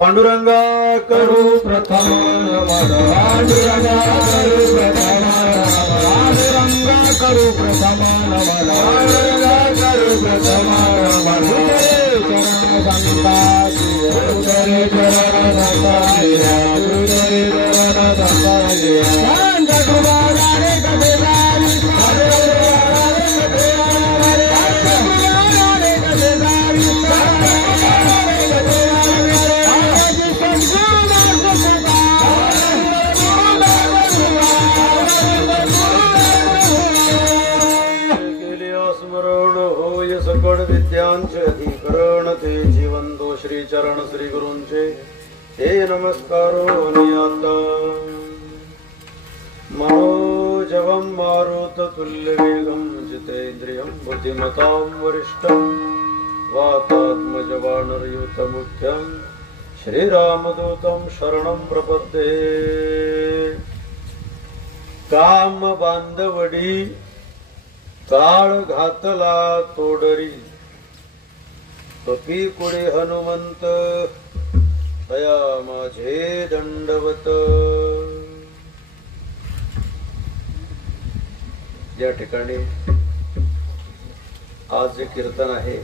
पांडुरंगा करू प्रथम नमन पांडुरंगा करू प्रथम पांडुरंगा करू प्रथम नमन पांडुरंगा करू प्रथम नमन उदरे चरण संताजिया उदरे चरण संताजिया शांत कुमाराने कदेदारी सकळ विद्यांचे अधिकरण ते जीवंतो श्री चरण श्री गुरूंचे हे नमस्कारो नियाता मनोजवं मारुत तुल्य वेगं जितेन्द्रियं बुद्धिमतां वरिष्ठं वातात्मजवानरयुत मुख्यं श्रीरामदूतं शरणं प्रपद्ये काम बांधवडी काळ घातला तोडरी पपी कुडे हनुमंत दया माझे दंडवत। या ठिकाणी आज जे कीर्तन आहे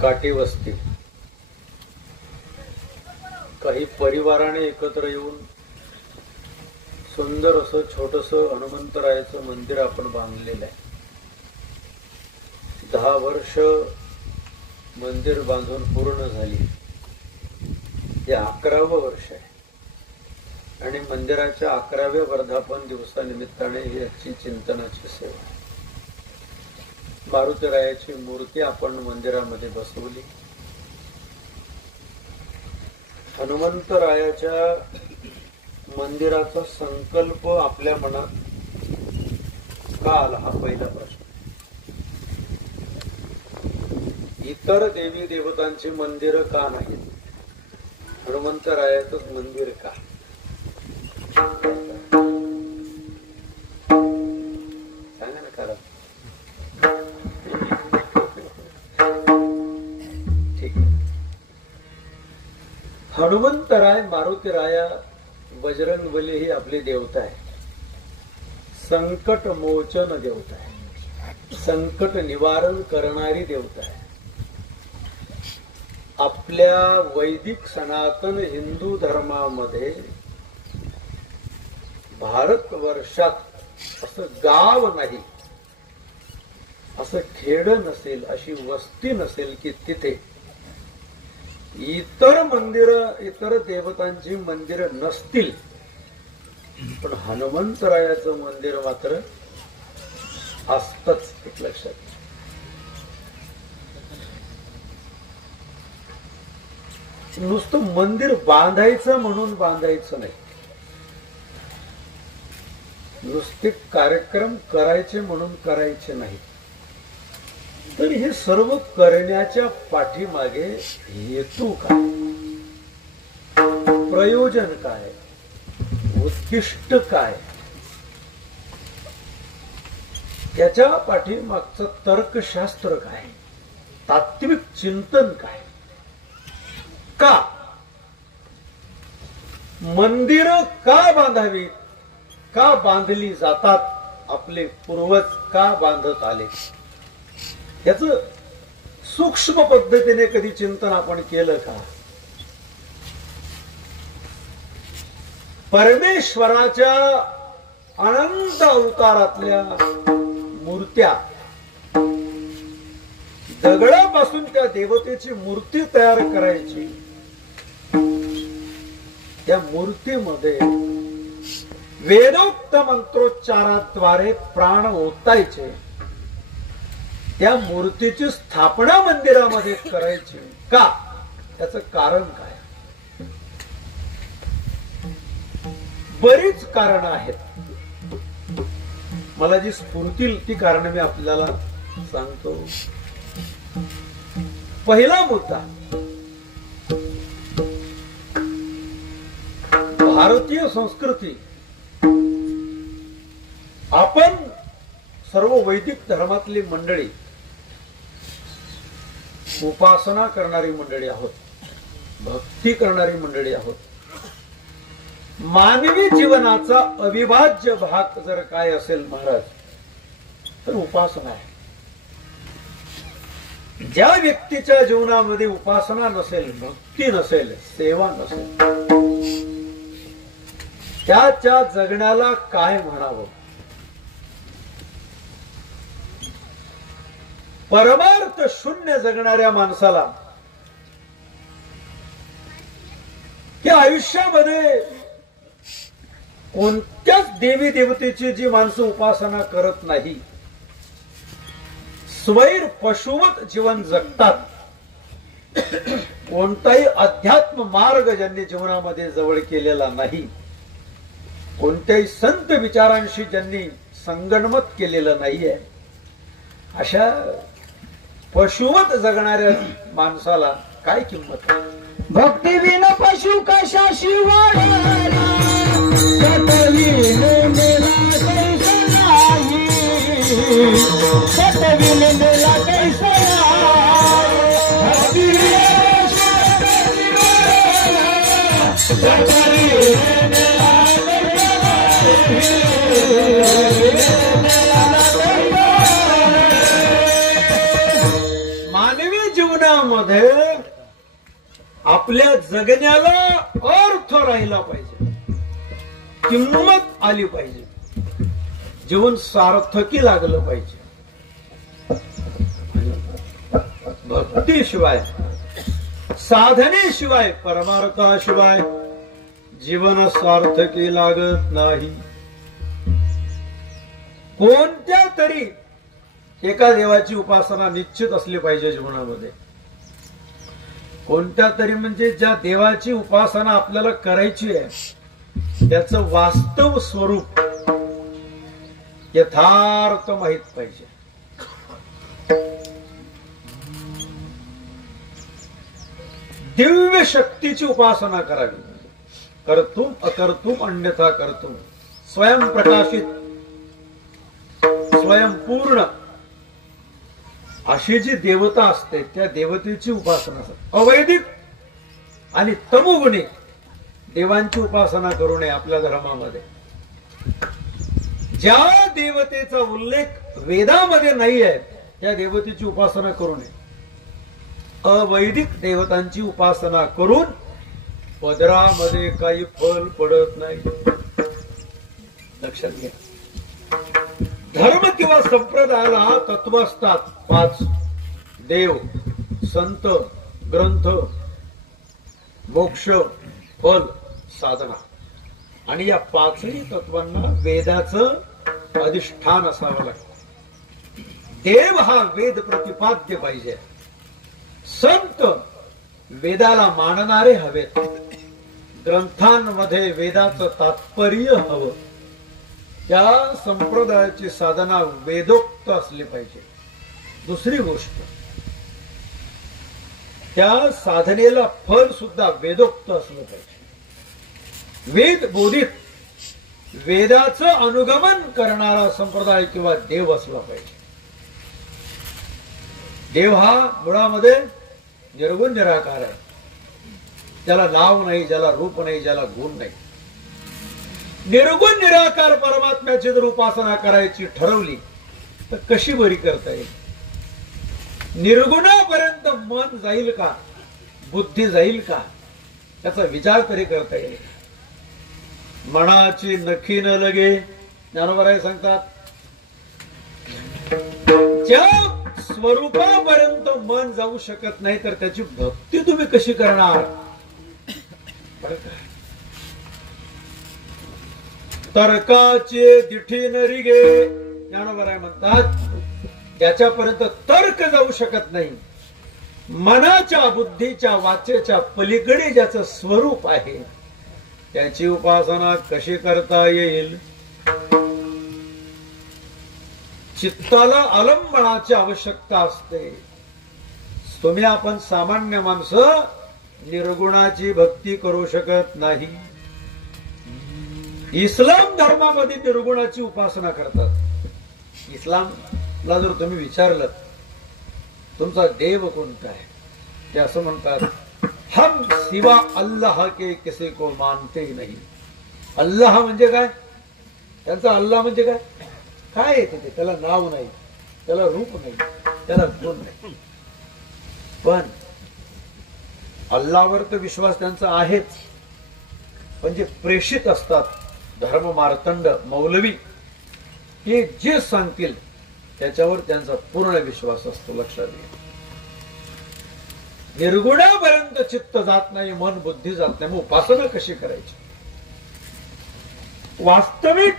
काटी वस्ती काही परिवाराने एकत्र येऊन सुंदर असं छोटस हनुमंतरायाचं मंदिर आपण बांधलेलं आहे। 10 वर्ष मंदिर बांधून पूर्ण झाली, हे 11वं वर्ष आहे आणि मंदिराच्या 11व्या वर्धापन दिवसानिमित्ताने ही आजची चिंतनाची सेवा आहे। मारुतीरायाची मूर्ती आपण मंदिरामध्ये बसवली। हनुमंतरायाच्या मंदिराचा संकल्प आपल्या मनात का आला हा पहिला प्रश्न। इतर देवी देवतांची मंदिर का नाहीत, हनुमंतरायाचंच मंदिर का? सांगा ना कारण। ठीक आहे, हनुमंतराय मारुतीराया बजरंगबली ही आपली देवता आहे, संकट मोचन देवता आहे, संकट निवारण करणारी देवता आहे। आपल्या वैदिक सनातन हिंदू धर्मामध्ये भारतवर्षात असं गाव नाही, असं खेड नसेल, अशी वस्ती नसेल की तिथे इतर मंदिर इतर देवतांची मंदिर नसतील, पण हनुमंतरायाचं मंदिर मात्र असतच। एक लक्षात, नुसतं मंदिर बांधायचं म्हणून बांधायचं नाही, नुसते कार्यक्रम करायचे म्हणून करायचे नाही, तर हे सर्व करण्याच्या पाठीमागे हेतू काय, प्रयोजन काय, उद्दिष्ट काय, त्याच्या पाठीमागचं तर्कशास्त्र काय, तात्विक चिंतन काय, का मंदिर का बांधावी, का बांधली जातात, आपले पूर्वज का बांधत आले, याच सूक्ष्म पद्धतीने कधी चिंतन आपण केलं का? परमेश्वराच्या अनंत अवतारातल्या मूर्त्या, दगडापासून त्या देवतेची मूर्ती तयार करायची, त्या मूर्तीमध्ये वेदोक्त मंत्रोच्चाराद्वारे प्राण ओतायचे, त्या मूर्तीची स्थापना मंदिरामध्ये करायची का? त्याचं कारण काय? बरीच कारण आहेत, मला जी स्फूर्ती ती कारण मी आपल्याला सांगतो। पहिला मुद्दा, भारतीय संस्कृती, आपण सर्व वैदिक धर्मातली मंडळी उपासना करणारी मंडळी आहोत। भक्ती करणारी मंडळी आहोत. मानवी जीवनाचा अविभाज्य भाग जर काय असेल महाराज तर उपासना आहे. ज्या व्यक्तीच्या जीवनामध्ये उपासना नसेल, भक्ती नसेल, सेवा नसेल, त्याच्या जगण्याला काय म्हणावं. परमार्थ शून्य जगणाऱ्या माणसाला या आयुष्यामध्ये कोणत्याच देवी देवतेची जी माणसं उपासना करत नाही, स्वैर पशुवत जीवन जगतात, कोणताही अध्यात्म मार्ग ज्यांनी जीवनामध्ये जवळ केलेला नाही, कोणत्याही संत विचारांशी ज्यांनी संगणमत केलेलं नाहीये, अशा पशुवत जगणाऱ्या माणसाला काय किंमत. भक्ती विन पशु कशाशी वाढला, सतविन मेला कैसा नाही, सतविन मेला कैसा नाही. मानवी जीवनामध्ये आपल्या जगण्याला अर्थ राहिला पाहिजे, किंमत आली पाहिजे, जीवन सार्थकी लागलं पाहिजे. भक्तीशिवाय, साधनेशिवाय, परमार्थाशिवाय जीवन सार्थकी लागत नाही. कोणत्या तरी एका देवाची उपासना निश्चित असली पाहिजे जीवनामध्ये. कोणत्या तरी म्हणजे ज्या देवाची उपासना आपल्याला करायची आहे त्याचं वास्तव स्वरूप यथार्थ माहित पाहिजे. दिव्य शक्तीची उपासना करावी. कर्तुम अकर्तुम अन्यथा कर्तुम, स्वयंप्रकाशित, स्वयंपूर्ण अशी जी देवता असते त्या देवतेची उपासना. अवैदिक आणि तमोगुणी देवांची उपासना करू नये. आपल्या धर्मामध्ये ज्या देवतेचा उल्लेख वेदामध्ये नाही आहे त्या देवतेची उपासना करू नये. अवैदिक देवतांची उपासना करून पदरामध्ये काही फल पडत नाही. लक्षात घ्या. धर्म किंवा संप्रदायाला तत्व असतात 5: देव, संत, ग्रंथ, मोक्ष, फल, साधना. आणि या 5ही तत्वांना वेदाचं अधिष्ठान असावं लागतं. देव हा वेद प्रतिपाद्य पाहिजे. संत वेदाला मानणारे हवेत. ग्रंथांमध्ये वेदाचं तात्पर्य हवं. त्या संप्रदायाची साधना वेदोक्त असली पाहिजे. दुसरी गोष्ट, त्या साधनेला फल सुद्धा वेदोक्त असलं पाहिजे. वेद बोधित, वेदाचं अनुगमन करणारा संप्रदाय किंवा देव असला पाहिजे. देव हा मुळामध्ये निर्गुण निराकार आहे. ज्याला नाव नाही, ज्याला रूप नाही, ज्याला गुण नाही. निर्गुण निराकार परमात्म्याची जर उपासना करायची ठरवली तर कशी बरी करता येईल. निर्गुणापर्यंत मन जाईल का, बुद्धी जाईल का, त्याचा विचार तरी करता येईल. मनाची नखी न लगे, ज्ञानोबराय सांगतात, ज्या स्वरूपापर्यंत मन जाऊ शकत नाही तर त्याची भक्ती तुम्ही कशी करणार. तर्काचे दिठी न रिगे, ज्ञानोबराय म्हणतात, ज्याच्यापर्यंत तर्क जाऊ शकत नाही, मनाच्या, बुद्धीच्या, वाचेच्या पलीकडे ज्याचं स्वरूप आहे त्याची उपासना कशी करता येईल. चित्ताला आलंबनाची आवश्यकता असते. तुम्ही आपण सामान्य माणसं निर्गुणाची भक्ती करू शकत नाही. इस्लाम धर्मामध्ये निर्गुणाची उपासना करतात. इस्लामला जर तुम्ही विचारलं तुमचा देव कोणता आहे, ते असं म्हणतात हम सिवा अल्लाह के किसी को मानते ही नाही. अल्लाह म्हणजे काय? त्यांचा अल्लाह म्हणजे काय? काय येते ते? त्याला नाव नाही, त्याला रूप नाही, त्याला गुण नाही. पण अल्लाहवर तर विश्वास त्यांचा आहेच. पण जे प्रेषित असतात धर्म मार्तंड मौलवी, हे जे सांगतील त्याच्यावर त्यांचा पूर्ण विश्वास असतो. लक्षात घ्या. निर्गुणापर्यंत चित्त जात नाही, मन बुद्धी जात नाही, मग उपासना कशी करायची? वास्तविक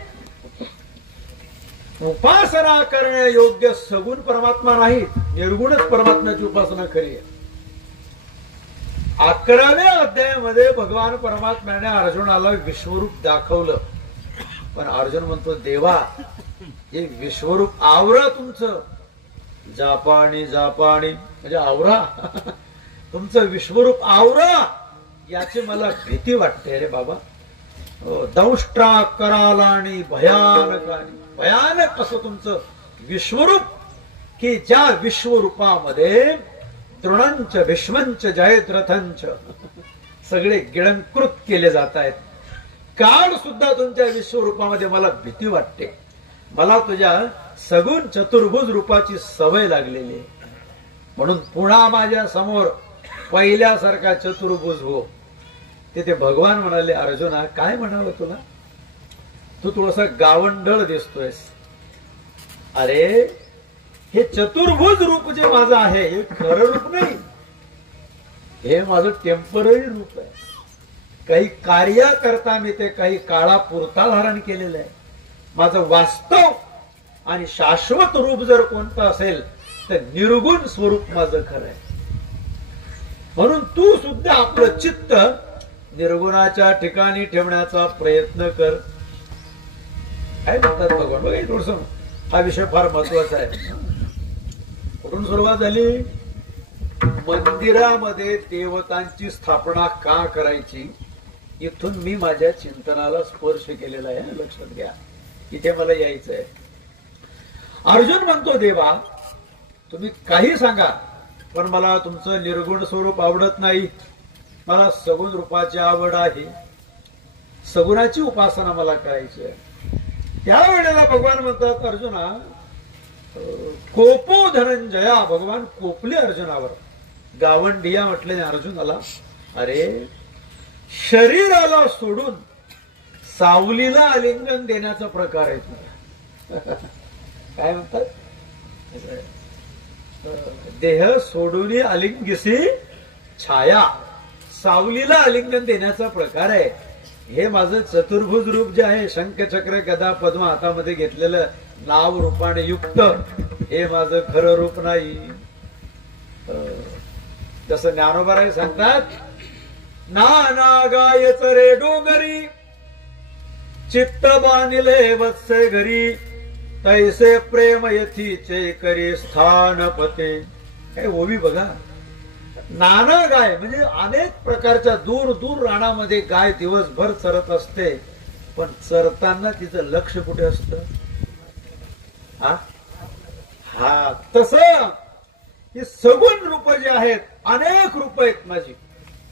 उपासना करणे योग्य सगुण परमात्मा नाही, निर्गुणच परमात्म्याची उपासना खरी आहे. 11व्या अध्यायामध्ये भगवान परमात्म्याने अर्जुनाला विश्वरूप दाखवलं. पण अर्जुन म्हणतो, देवा हे विश्वरूप आवरा तुमचं. जापाणी जापाणी म्हणजे आवरा, तुमचं विश्वरूप आवरा, याची मला भीती वाटते रे बाबा. दंष्ट्रा करालानी भयानकानी, भयानक असं तुमचं विश्वरूप, की ज्या विश्वरूपामध्ये तृणंच भीष्मंच जयद्रथंच सगळे गिळंकृत केले जात आहेत. काल सुद्धा तुमच्या विश्वरूपामध्ये मला भीती वाटते. मला तुझ्या सगुण चतुर्भुज रूपाची सवय लागलेली आहे. म्हणून पुन्हा माझ्या समोर पहिल्यासारखा चतुर्भुज हो. तिथे भगवान म्हणाले, अर्जुना काय म्हणावं तुला? तू थोडासा गावंढळ दिसतोयस. अरे हे चतुर्भुज रूप जे माझं आहे हे खरं रूप नाही, हे माझं टेम्पररी रूप आहे. काही कार्याकरता मी ते काही काळापुरता धारण केलेलं आहे. माझं वास्तव आणि शाश्वत रूप जर कोणतं असेल तर निर्गुण स्वरूप माझं खरं आहे. म्हणून तू सुद्धा आपलं चित्त निर्गुणाच्या ठिकाणी ठेवण्याचा प्रयत्न कर. काय म्हणतात भगवान? बघा थोडस हा विषय फार महत्वाचा आहे. कुठून सुरुवात झाली? मंदिरामध्ये देवतांची स्थापना का करायची, इथून मी माझ्या चिंतनाला स्पर्श केलेला आहे. लक्षात घ्या, इथे मला यायचं आहे. अर्जुन म्हणतो, देवा तुम्ही काही सांगा, पण मला तुमचं निर्गुण स्वरूप आवडत नाही. मला सगुण रूपाची आवड आहे. सगुणाची उपासना मला करायची आहे. त्यावेळेला भगवान म्हणतात, अर्जुना कोपो धनंजया, भगवान कोपले अर्जुनावर. गावंडिया म्हटले अर्जुनाला, अरे शरीराला सोडून सावलीला आलिंगन देण्याचा प्रकार आहे तुझा. काय म्हणतात? देह सोडून आलिंगिसी छाया, सावलीला आलिंगन देण्याचा प्रकार आहे. हे माझं चतुर्भुज रूप जे आहे, शंख चक्र गदा पद्म हातामध्ये घेतलेलं नाव रूपाने युक्त, हे माझं खरं रूप नाही. जसं ज्ञानोबाराय सांगतात, नाना गायच रे डोंगरी, चित्त बांधिले वत्से घरी, तैसे प्रेम यथीचे करी स्थानपते. काय ओवी बघा. नाना गाय म्हणजे अनेक प्रकारच्या दूर दूर रानामध्ये गाय दिवसभर चरत असते, पण चरताना तिचं लक्ष कुठे असतं? हा तसं ही सगुण रूप जे आहेत, अनेक रूप आहेत माझी,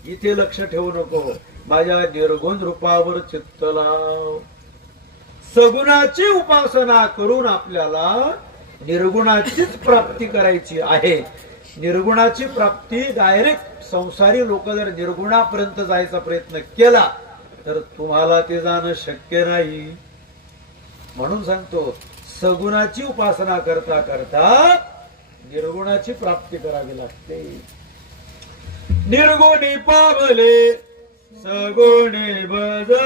इथे लक्ष ठेवू नको. माझ्या निर्गुण रूपावर चित्त लाव. सगुणाची उपासना करून आपल्याला निर्गुणाचीच प्राप्ती करायची आहे. निर्गुणाची प्राप्ती डायरेक्ट संसारी लोक जर निर्गुणापर्यंत जायचा प्रयत्न केला तर तुम्हाला ते जाणं शक्य नाही. म्हणून सांगतो, सगुणाची उपासना करता करता निर्गुणाची प्राप्ती करावी लागते. निर्गुणी पावले सगुणी बजता,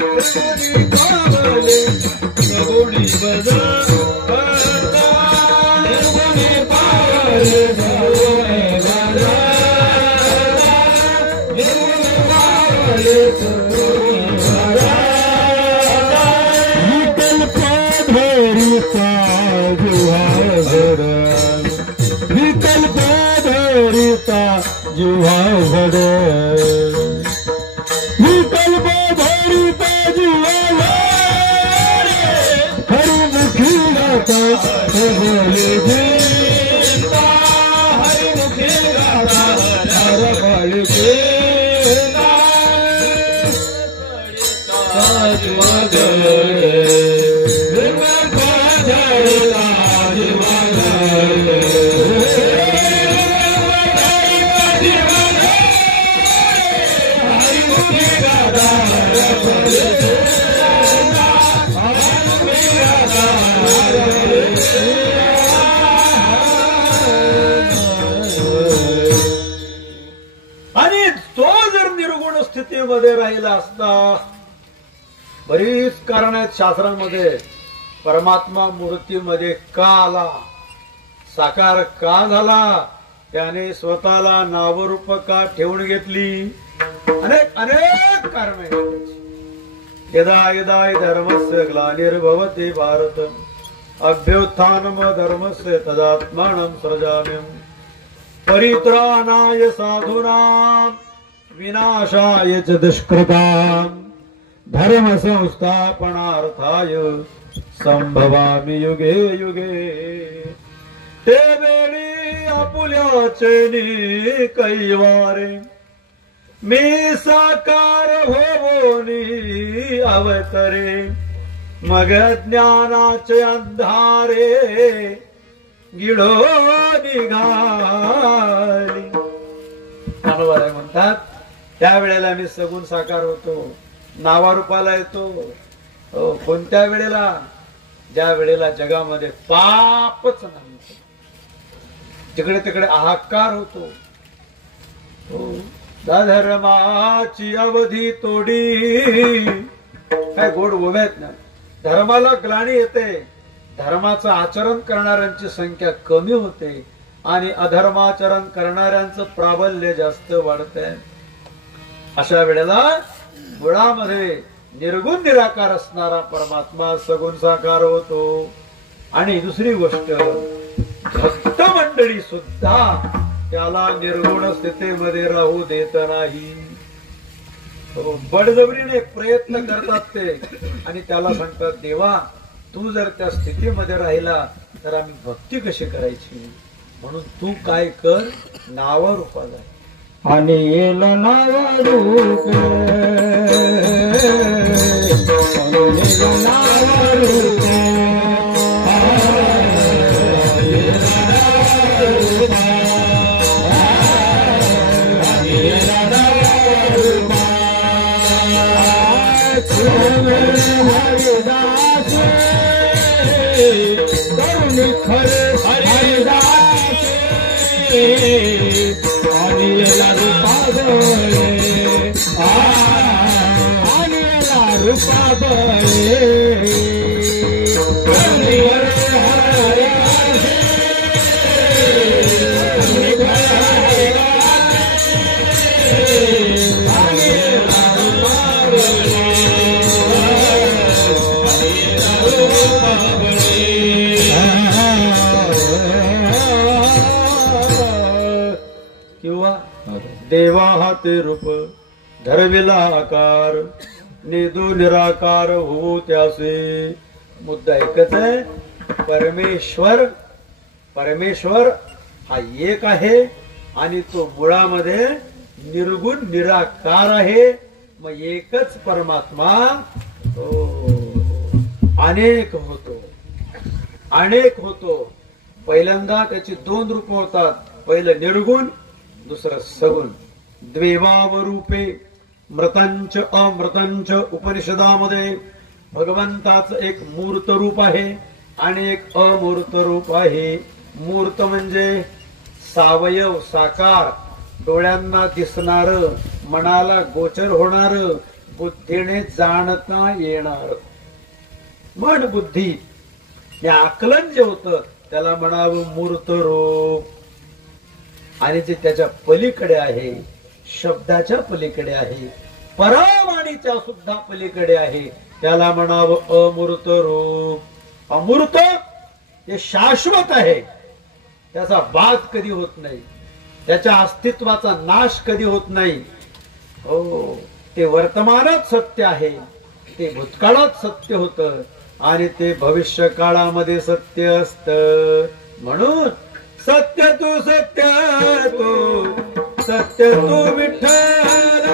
निर्गुणी पावले सगुणी बजता, निर्गुणी पावले सगुणी बजता, निर्गुणी पावले सगुणी बजता. विकल्प धरिता जुहा घड, विकल्प धरिता जुहा घड, विकल्प धरिता जुहा घड, हरिमुखी गाता बोले जीता, हरिमुखी गाता मध्ये राहिला असता. बरीच कारण आहेत शास्त्रांमध्ये. परमात्मा मूर्तीमध्ये का आला, साकार का झाला, त्याने स्वतःला नावरूप का ठेवून घेतली, अनेक अनेक कारण आहेत. यदा यदा धर्मस्य ग्लानिर्भवति भारत अभ्युत्थानम धर्मस्य तदात्मानं सृजाम्यहम् परित्राणाय साधूनां विनाशाय च दुष्कृतां धर्म संस्थापनार्थाय संभवामि युगे युगे. ते वेळी आपुल्याचे कैवारे मी साकार होवोनी अवतरे. मग ज्ञानाचे अंधारे गिळो निघाली. अनुवाद म्हणतात त्यावेळेला मी सगुण साकार होतो, नावारूपाला येतो. कोणत्या वेळेला? ज्या वेळेला जगामध्ये पापच नाही, जिकडे तिकडे हाहाकार होतो. धर्माची अवधी तोडी. काय गोड गोव्यात ना. धर्माला ग्लानी येते, धर्माचं आचरण करणाऱ्यांची संख्या कमी होते आणि अधर्माचरण करणाऱ्यांचं प्राबल्य जास्त वाढतंय. अशा वेळेला मुळामध्ये निर्गुण निराकार असणारा परमात्मा सगुण साकार होतो. आणि दुसरी गोष्ट, भक्त मंडळी सुद्धा त्याला निर्गुण स्थितीमध्ये राहू देत नाही. बळजबरीने प्रयत्न करतात ते आणि त्याला सांगतात, देवा तू जर त्या स्थितीमध्ये राहिला तर आम्ही भक्ती कशी करायची, म्हणून तू काय कर, नावारूपाला आणि येल नावारूप देवा हाते रूप धरविला आकार निदू निराकार होऊ त्यासे. मुद्दा एकच आहे, परमेश्वर परमेश्वर हा एक आहे आणि तो मुळामध्ये निर्गुण निराकार आहे. मग एकच परमात्मा अनेक होतो, अनेक होतो. पहिल्यांदा त्याची दोन रूप होतात, पहिलं निर्गुण, दुसरं सगुण. द्वेवावरूपे मृतंच अमृतंच. उपनिषदामध्ये भगवंताचं एक मूर्त रूप आहे आणि एक अमूर्त रूप आहे. मूर्त म्हणजे सावयव साकार, डोळ्यांना दिसणार, मनाला गोचर होणार, बुद्धीने जाणता येणार. मन बुद्धी हे आकलन जे होतं त्याला म्हणावं मूर्त रूप. आणि जे त्याच्या पलीकडे आहे, शब्दाच्या पलीकडे आहे, परावाणीच्या सुद्धा पलीकडे आहे, त्याला म्हणावं अमूर्त रूप. अमूर्त हे शाश्वत आहे, त्याचा बाध कधी होत नाही, त्याच्या अस्तित्वाचा नाश कधी होत नाही. हो, ते वर्तमानात सत्य आहे, ते भूतकाळात सत्य होतं आणि ते भविष्य काळामध्ये सत्य असतं. म्हणून सत्य तू सत्य तू सत्य तू विठ्ठल,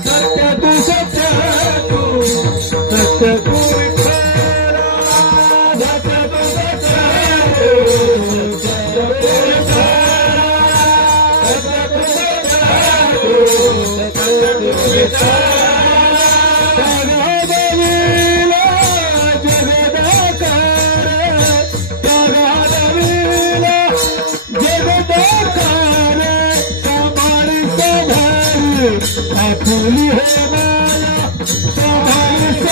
सत्य तू सत्य तू सत्य तू विठ्ठल, सत्य तू सत्य तू सत्य तू विठ्ठल. आपुली हे माया स्वाभाविक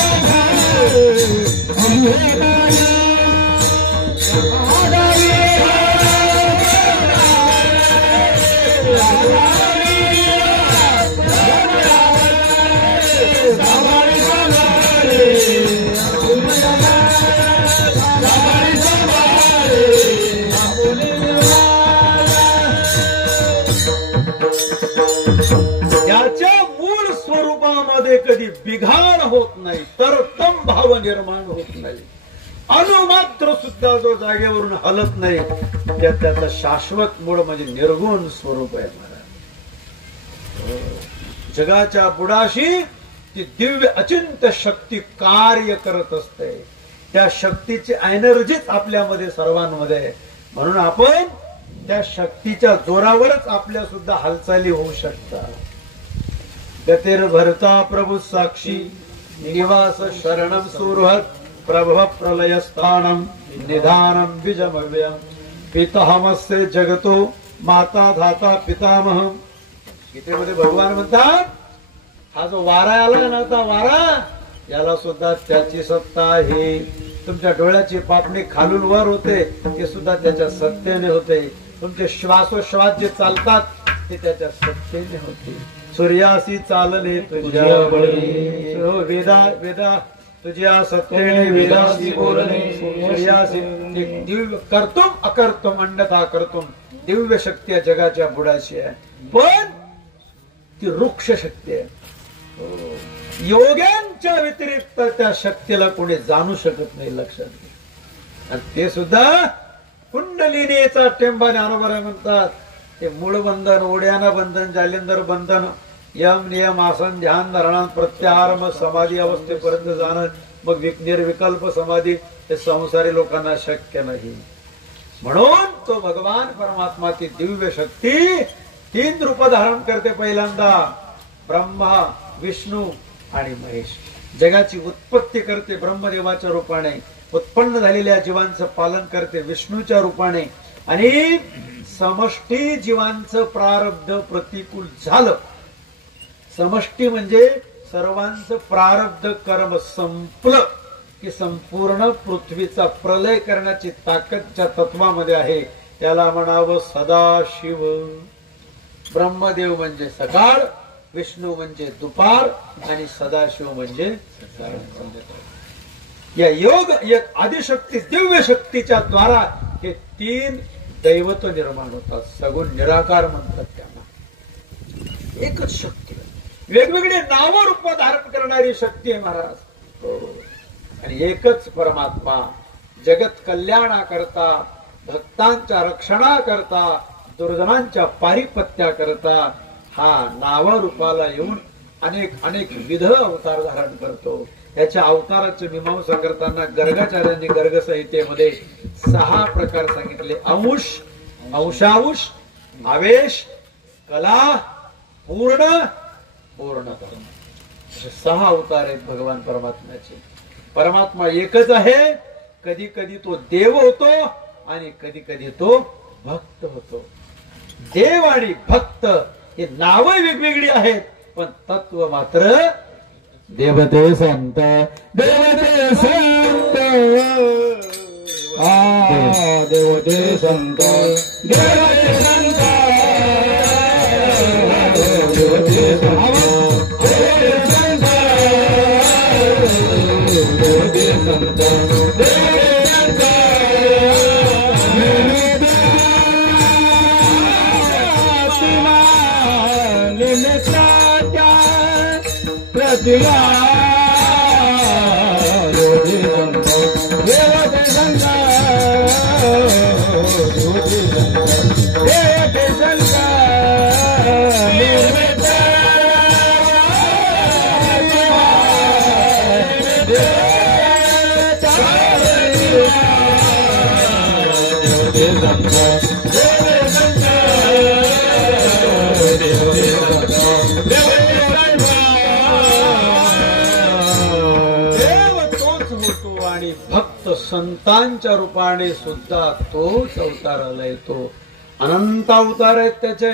स्वभाव आली हे माया त्याच्या मूळ स्वरूपामध्ये कधी बिघाड होत नाही, तरतम भाव निर्माण होत नाही, अनुमात्र सुद्धा जो जागेवरून हलत नाही, त्याचं शाश्वत मूळ म्हणजे निर्गुण स्वरूप आहे महाराज. जगाच्या बुडाशी ती दिव्य अचिंत्य शक्ती कार्य करत असते. त्या शक्तीची एनर्जीच आपल्यामध्ये सर्वांमध्ये आहे. म्हणून आपण त्या शक्तीच्या जोरावरच आपल्या सुद्धा हालचाली होऊ शकतात. गतिर भरता प्रभू साक्षी निवास शरणम सुरहत प्रभव प्रलय स्थानम निधानम बीजमव्यम पितामहस्य जगतो माता धाता पितामह. गीतेमध्ये भगवान म्हणतात, हा जो वारा आला ना, आता वारा याला सुद्धा त्याची सत्ता आहे. तुमच्या डोळ्याची पापणी खालून वर होते ते सुद्धा त्याच्या सत्तेने होते. तुमचे श्वासोश्वास जे चालतात ते त्याच्या सत्तेने होते. सूर्यासी चालणे तुझ्या बळी वेदा वेदा तुझ्या सत्तेने वेदासी बोलणे सूर्यासी. दिव्य कर्तुम अकर्तुम अन्यथा कर्तुम दिव्य शक्ती जगाच्या बुडाशी आहे, पण ती वृक्ष शक्ती आहे. योग्यांच्या व्यतिरिक्त त्या शक्तीला कोणी जाणू शकत नाही, लक्षात घ्या. आणि ते सुद्धा कुंडलिनीचा टेंबा ज्ञानोबा म्हणतात. ते मूळ बंधन, ओढ्याना बंधन, जालिंदर बंधन, यम नियम आसन ध्यान धारणा प्रत्याहार, मग समाधी अवस्थेपर्यंत जाणं, मग निर्विकल्प समाधी, हे संसारी लोकांना शक्य नाही. म्हणून तो भगवान परमात्मा ती दिव्य शक्ती 3 रूप धारण करते. पहिल्यांदा ब्रह्मा, विष्णू आणि महेश. जगाची उत्पत्ती करते ब्रह्मदेवाच्या रूपाने, उत्पन्न झालेल्या जीवांचं पालन करते विष्णूच्या रूपाने, आणि समष्टी जीवांचं प्रारब्ध प्रतिकूल झालं. समष्टी म्हणजे सर्वांचं प्रारब्ध कर्म संपलं की संपूर्ण पृथ्वीचा प्रलय करण्याची ताकद ज्या तत्वामध्ये आहे त्याला म्हणावं सदाशिव. ब्रह्मदेव म्हणजे सकाळ, विष्णू म्हणजे दुपार आणि सदाशिव म्हणजे या योग एक आदिशक्ती दिव्य शक्तीच्या द्वारा हे 3 दैवत निर्माण होतात. सगुण निराकार म्हणतात त्यांना. एकच शक्ती, वेगवेगळे नाव रूप धारण करणारी शक्ती आहे महाराज. आणि एकच परमात्मा जगत कल्याणाकरता, भक्तांच्या रक्षणाकरता, दुर्जनांच्या पारिपत्याकरता हा नावारूपाला येऊन अनेक अनेक विध अवतार धारण करतो. याच्या अवताराची मीमांसा करताना गर्गाचार्यांनी गर्ग संहितेमध्ये 6 प्रकार सांगितले. अंश, अंशांश, आवेश, कला, पूर्ण, पूर्णता. 6 अवतार आहेत भगवान परमात्म्याचे. परमात्मा एकच आहे. कधी कधी तो देव होतो आणि कधी कधी तो भक्त होतो. देव आणि भक्त हे नावं वेगवेगळी आहेत, पण तत्व मात्र देवते संत, देवते संत, देवते संत, देवते संत, देवते संत, देवते संत, प्रतिमा देवते संत, देवते संत, देवते संत, निर्मित देवते संत, भक्त संतांच्या रूपाने सुद्धा तोच अवताराला येतो. अनंत अवतार आहेत त्याचे.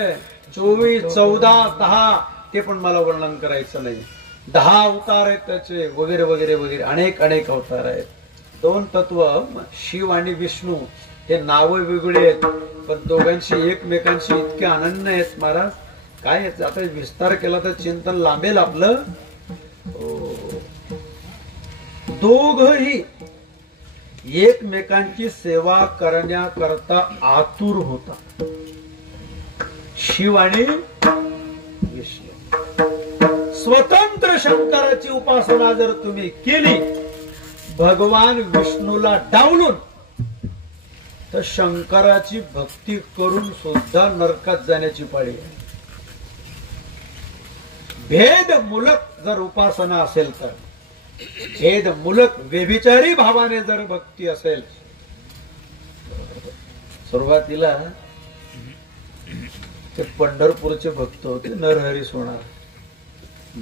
24, 14, 10 ते पण मला वर्णन करायचं नाही. 10 अवतार आहेत त्याचे, वगैरे वगैरे वगैरे, अनेक अनेक अवतार आहेत. 2 तत्व शिव आणि विष्णू हे नाव वेगवेगळे आहेत, पण दोघांशी एकमेकांशी इतके अनन्य आहेत महाराज. काय आहे, आता विस्तार केला तर चिंतन लांबेल आपलं. दोघही एकमेकांची सेवा करण्याकरता आतुर होता, शिव आणि विष्णू. स्वतंत्र शंकराची उपासना जर तुम्ही केली, भगवान विष्णूला डावलून, तर शंकराची भक्ती करून सुद्धा नरकात जाण्याची पाळी आहे. भेद मुलक जर उपासना असेल तर, भेद मुलक व्यभिचारी भावाने जर भक्ती असेल, सुरुवातीला ते पंढरपूरचे भक्त होते, नरहरी सोनार.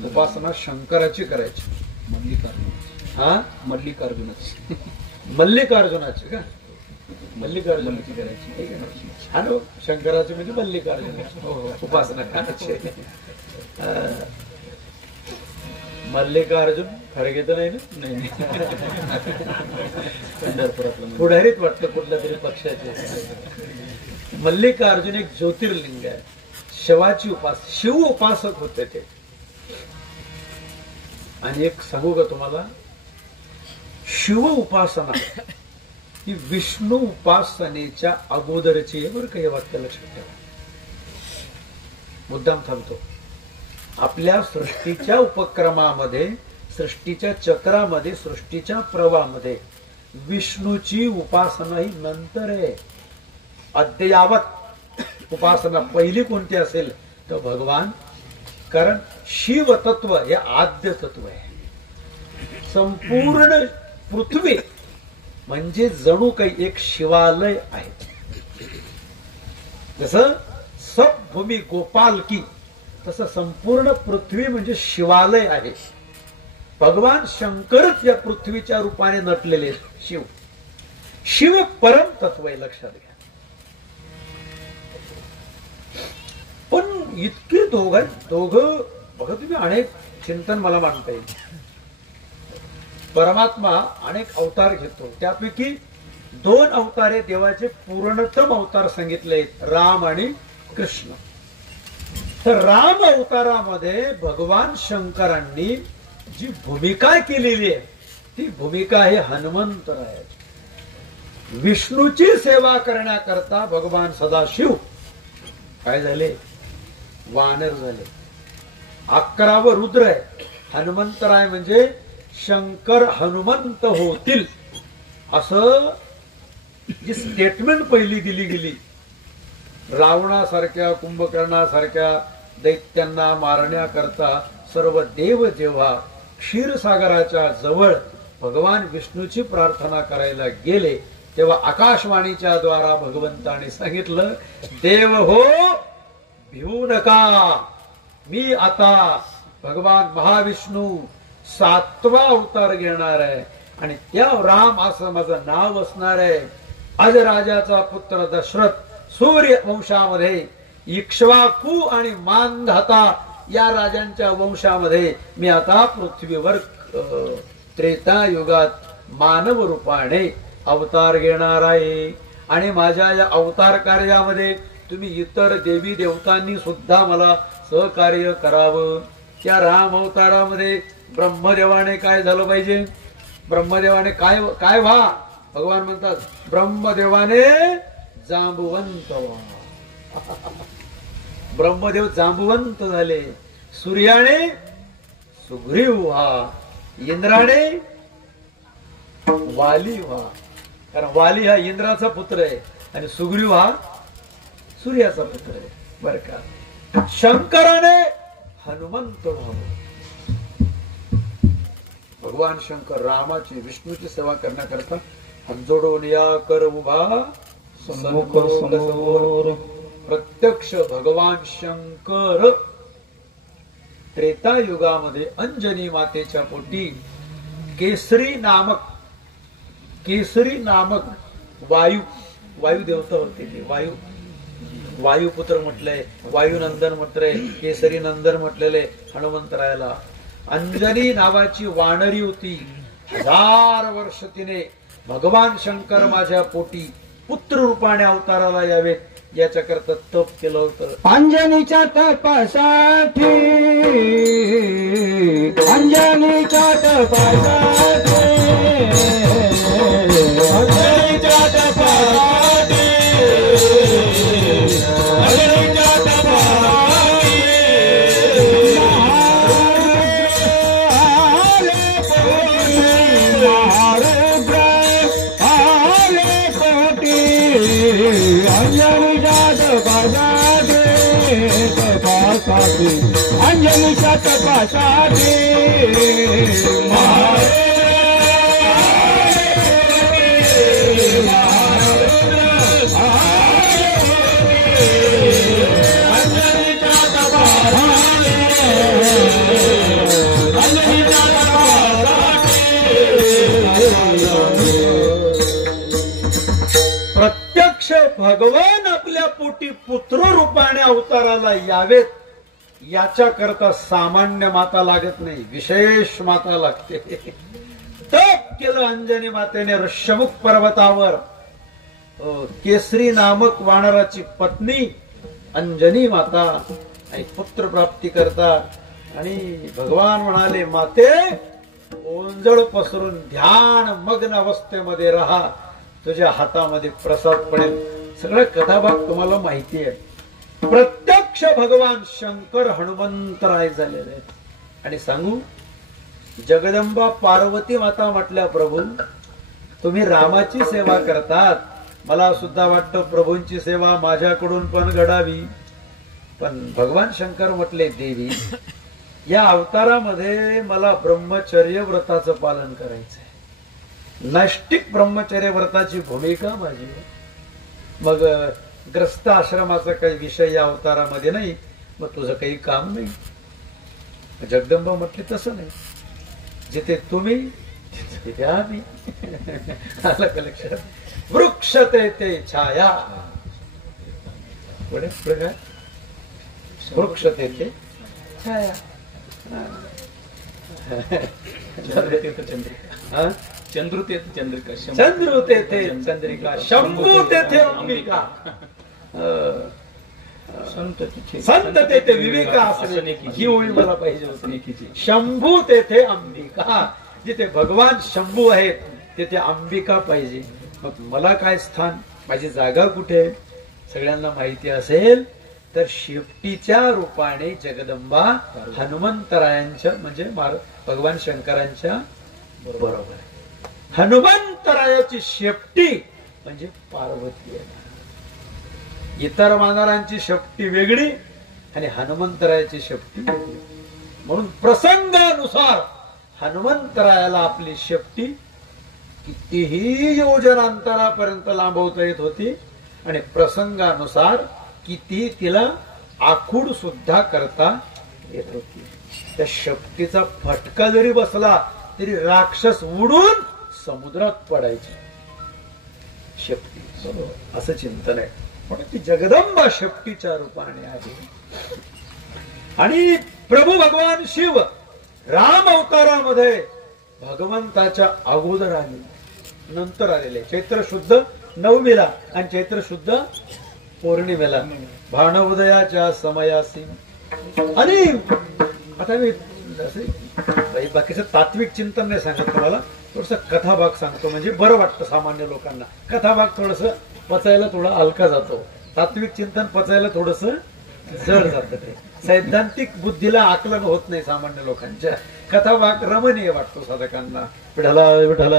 उपासना शंकराची करायची. मल्लिकार्जुनाची का? मल्लिकार्जुनाची करायची. हा नो, शंकराची म्हणजे मल्लिकार्जुनाची. हो, उपासना करायची. मल्लिकार्जुन खरगे तर नाही ना? नाही. पंढरपुरातलं पुढारीत वाटतं कुठल्या तरी पक्षाचे. मल्लिकार्जुन एक ज्योतिर्लिंग आहे, शिवाची शिव उपासक होते ते. आणि एक सांगू का तुम्हाला, शिव उपासना ही विष्णू उपासनेच्या अगोदरची आहे बरं का. हे वाक्य लक्षात ठेवा. मुद्दाम थांबतो. आपल्या सृष्टीच्या उपक्रमामध्ये, सृष्टीच्या चक्रामध्ये, सृष्टीच्या प्रवाहामध्ये विष्णूची उपासना ही नंतर आहे. अद्ययावत उपासना पहिली कोणती असेल तर भगवान. कारण शिव तत्व हे आद्य तत्व आहे. संपूर्ण पृथ्वी म्हणजे जणू काही एक शिवालय आहे. जसं सब भूमी गोपाल की, तसं संपूर्ण पृथ्वी म्हणजे शिवालय आहे. भगवान शंकरच या पृथ्वीच्या रूपाने नटलेले शिव. शिव परम तत्व आहे, लक्षात घ्या. पण इतके दोघं बघा तुम्ही, अनेक चिंतन मला मांडता येईल. परमात्मा अनेक अवतार घेतो, त्यापैकी 2 अवतारे देवाचे पूर्णतम अवतार सांगितले, राम आणि कृष्ण. तर राम अवतारामध्ये भगवान शंकरांनी जी भूमिका केलेली आहे, ती भूमिका आहे हनुमंतरायाची. विष्णूची सेवा करण्याकरता भगवान सदाशिव काय झाले, वानर झाले. 11वे रुद्र आहे. हनुमंतराय म्हणजे शंकर हनुमंत होतील असं जी स्टेटमेंट पहिली दिली गेली. रावणासारख्या, कुंभकर्णासारख्या दैत्यांना मारण्याकरता सर्व देव जेव्हा क्षीरसागराच्या जवळ भगवान विष्णूची प्रार्थना करायला गेले, तेव्हा आकाशवाणीच्या द्वारा भगवंताने सांगितलं, देव हो भिवू नका, मी आता भगवान महाविष्णू 7वा अवतार घेणार आहे आणि त्या राम असं माझं नाव असणार आहे. अजराजाचा पुत्र दशरथ सूर्य वंशामध्ये, इक्ष्वाकू आणि मानधाता या राजांच्या वंशामध्ये मी आता पृथ्वीवर त्रेता युगात मानव रूपाने अवतार घेणार आहे. आणि माझ्या या अवतार कार्यामध्ये तुम्ही इतर देवी देवतांनी सुद्धा मला सहकार्य करावं. त्या राम अवतारामध्ये ब्रह्मदेवाने काय झालं पाहिजे, ब्रह्मदेवाने काय काय व्हा, भगवान म्हणतात ब्रह्मदेवाने जांबुवंत व्हा. ब्रह्मदेव जांबुवंत झाले. सूर्याने सुग्रीव व्हा, इंद्राने वाली व्हा. कारण वाली हा इंद्राचा पुत्र आहे आणि सुग्रीव हा सूर्याचा पुत्र आहे बर का. शंकराने हनुमंत व्हावं. भगवान शंकर रामाची, विष्णूची सेवा करण्याकरता हात जोडून या कर उभा समोर. प्रत्यक्ष भगवान शंकर त्रेता युगामध्ये अंजनी मातेच्या पोटी केसरी नामक वायू देवता होते. ते वायू वायुपुत्र म्हटलंय, वायुनंदन म्हटलंय, केसरी नंदन म्हटलेले हनुमंतरायाला. अंजनी नावाची वानरी होती. 1000 वर्ष तिने भगवान शंकर माझ्या पोटी पुत्र रूपाने अवताराला यावेत याच्याकरता तप केलं होतं. अंजनीच्या तपासाठी, अंजनीच्या तपासाठी, अंजनीच्या तपासाठी, अंजनीच्या तपासाठी महारुद्र आले कोटी, अंजनीच्या तपासाठी, तपासाठी, अंजनीच्या तपासाठी प्रत्यक्ष भगवान आपल्या पोटी पुत्र रूपाने अवताराला यावेत याच्याकरता सामान्य माता लागत नाही, विशेष माता लागते. तप केलं अंजनी मातेने ऋष्यमुख पर्वतावर. केसरी नामक वानराची पत्नी अंजनी माता आणि पुत्र प्राप्ती करता. आणि भगवान म्हणाले, माते ओंजळ पसरून ध्यान मग्न अवस्थेमध्ये राहा, तुझ्या हातामध्ये प्रसाद पडेल. सगळं कथाभाग तुम्हाला माहिती आहे. प्रत्यक्ष भगवान शंकर हनुमंतराय झालेले आहेत. आणि सांगू, जगदंबा पार्वती माता म्हटल्या, प्रभू तुम्ही रामाची सेवा करतात, मला सुद्धा वाटतं प्रभूंची सेवा माझ्याकडून पण घडावी. पण भगवान शंकर म्हटले, देवी या अवतारामध्ये मला ब्रह्मचर्य व्रताचं पालन करायचंय. नैष्टिक ब्रह्मचर्य व्रताची भूमिका माझी. मग ग्रस्त आश्रमाचा काही विषय या अवतारामध्ये नाही, मग तुझं काही काम नाही. जगदंबा म्हटली, तसं नाही, जिथे तुम्ही तिथे आम्ही. आलं का लक्षात? वृक्ष ते छाया, पुढे पुढे काय? वृक्ष ते छाया, चंद्रू तेथे चंद्रिका, चंद्रू तेथे चंद्रिका, शंभू तेथे अंबिका, संत तेथे विवेका असणे. ही ओळी मला पाहिजे होती. शंभू तेथे अंबिका, जिथे भगवान शंभू आहेत तिथे अंबिका पाहिजे. मग मला काय स्थान, माझी जागा कुठे? सगळ्यांना माहिती असेल तर शेपटीच्या रूपाने जगदंबा हनुमंतरायांच्या म्हणजे भगवान शंकरांच्या बरोबर आहे. हनुमंतरायाची शेपटी म्हणजे पार्वती आहे. इतर वानरांची शेपटी वेगळी आणि हनुमंतरायाची शेपटी वेगळी. म्हणून प्रसंगानुसार हनुमंतरायाला आपली शेपटी कितीही योजनांतरापर्यंत लांबवता येत होती आणि प्रसंगानुसार किती तिला आखूड सुद्धा करता येत होती. त्या शेपटीचा फटका जरी बसला तरी राक्षस उडून समुद्रात पडायचे. शेपटी असं चिंतन आहे. म्हणून ती जगदंबा शेपटीच्या रूपाने आहे. आणि प्रभू भगवान शिव राम अवतारामध्ये भगवंताच्या अगोदर आले, नंतर आलेले. चैत्र शुद्ध नवमीला आणि चैत्र शुद्ध पौर्णिमेला भानोदयाच्या समयासी. आणि आता मी बाकीचं तात्विक चिंतन नाही सांगत तुम्हाला, थोडस कथाभाग सांगतो म्हणजे बरं वाटतं सामान्य लोकांना. कथाभाग थोडस पचायला थोडा हलका जातो, तात्विक चिंतन पचायला थोडस जड जात. ते सैद्धांतिक बुद्धीला आकलन होत नाही सामान्य लोकांच्या. कथाभाग रमणीय वाटतो साधकांना. विठाला विठाला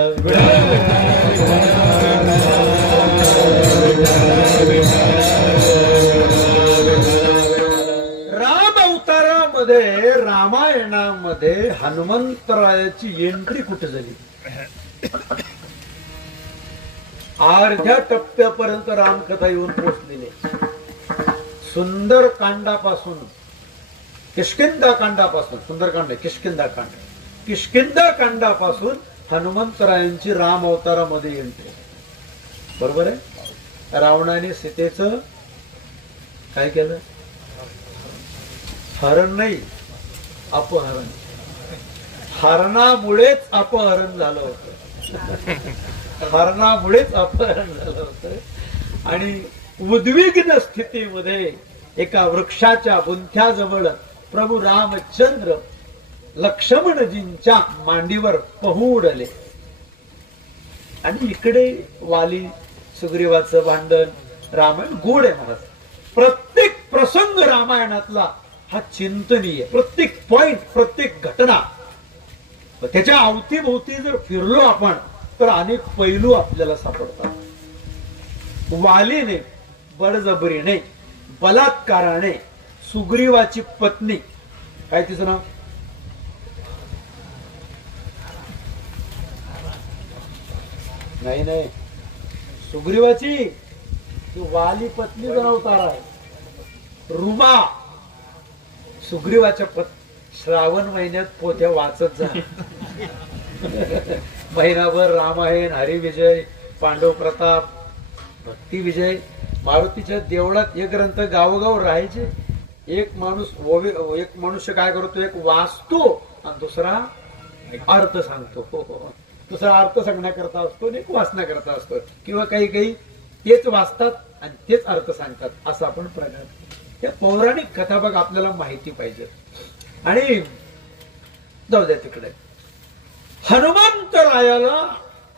राम अवतारामध्ये रामायणामध्ये हनुमंतरायाची एंट्री कुठे झाली? अर्ध्या टप्प्यापर्यंत रामकथा येऊन पोहोचलेली. सुंदर कांडापासून किष्किंधा कांडापासून, सुंदरकांड किष्किंधा कांड, किष्किंधा कांडापासून हनुमंतरायांची राम अवतारामध्ये एंट्री. बरोबर आहे. रावणाने सीतेचं काय केलं? हरण नाही, अपहरण. हरणामुळेच अपहरण झालं होतं. हरणामुळेच अपहरण झालं होतं. आणि उद्विग्न स्थितीमध्ये एका वृक्षाच्या बुंथ्याजवळ प्रभू रामचंद्र लक्ष्मणजींच्या मांडीवर पहुडले. आणि इकडे वाली सुग्रीवाचं भांडण. रामायण गोड आहे महाराज. प्रत्येक प्रसंग रामायणातला हा चिंतनीय. प्रत्येक पॉइंट, प्रत्येक घटना, त्याच्या अवतीभोवती जर फिरलो आपण तर अनेक पैलू आपल्याला सापडतात. वालीने बळजबरीने, बलात्काराने सुग्रीवाची पत्नी, काय तिचं नाव? नाही, सुग्रीवाची ती वाली पत्नीचा अवतार आहे, रुमा. सुग्रीवाच्या श्रावण महिन्यात पोथ्या वाचत जा. महिनाभर रामायण, हरिविजय, पांडव प्रताप, भक्ती विजय. मारुतीच्या देवळात एक ग्रंथ गावोगाव राहायचे. एक मनुष्य काय करतो? एक वाचतो आणि दुसरा अर्थ सांगतो. दुसरा अर्थ सांगण्याकरता असतो आणि एक वाचण्याकरता असतो. किंवा काही तेच वाचतात आणि तेच अर्थ सांगतात. असं आपण प्रकार. त्या पौराणिक कथा बघ आपल्याला माहिती पाहिजे. आणि जाऊ द्या तिकडे. हनुमंतरायाला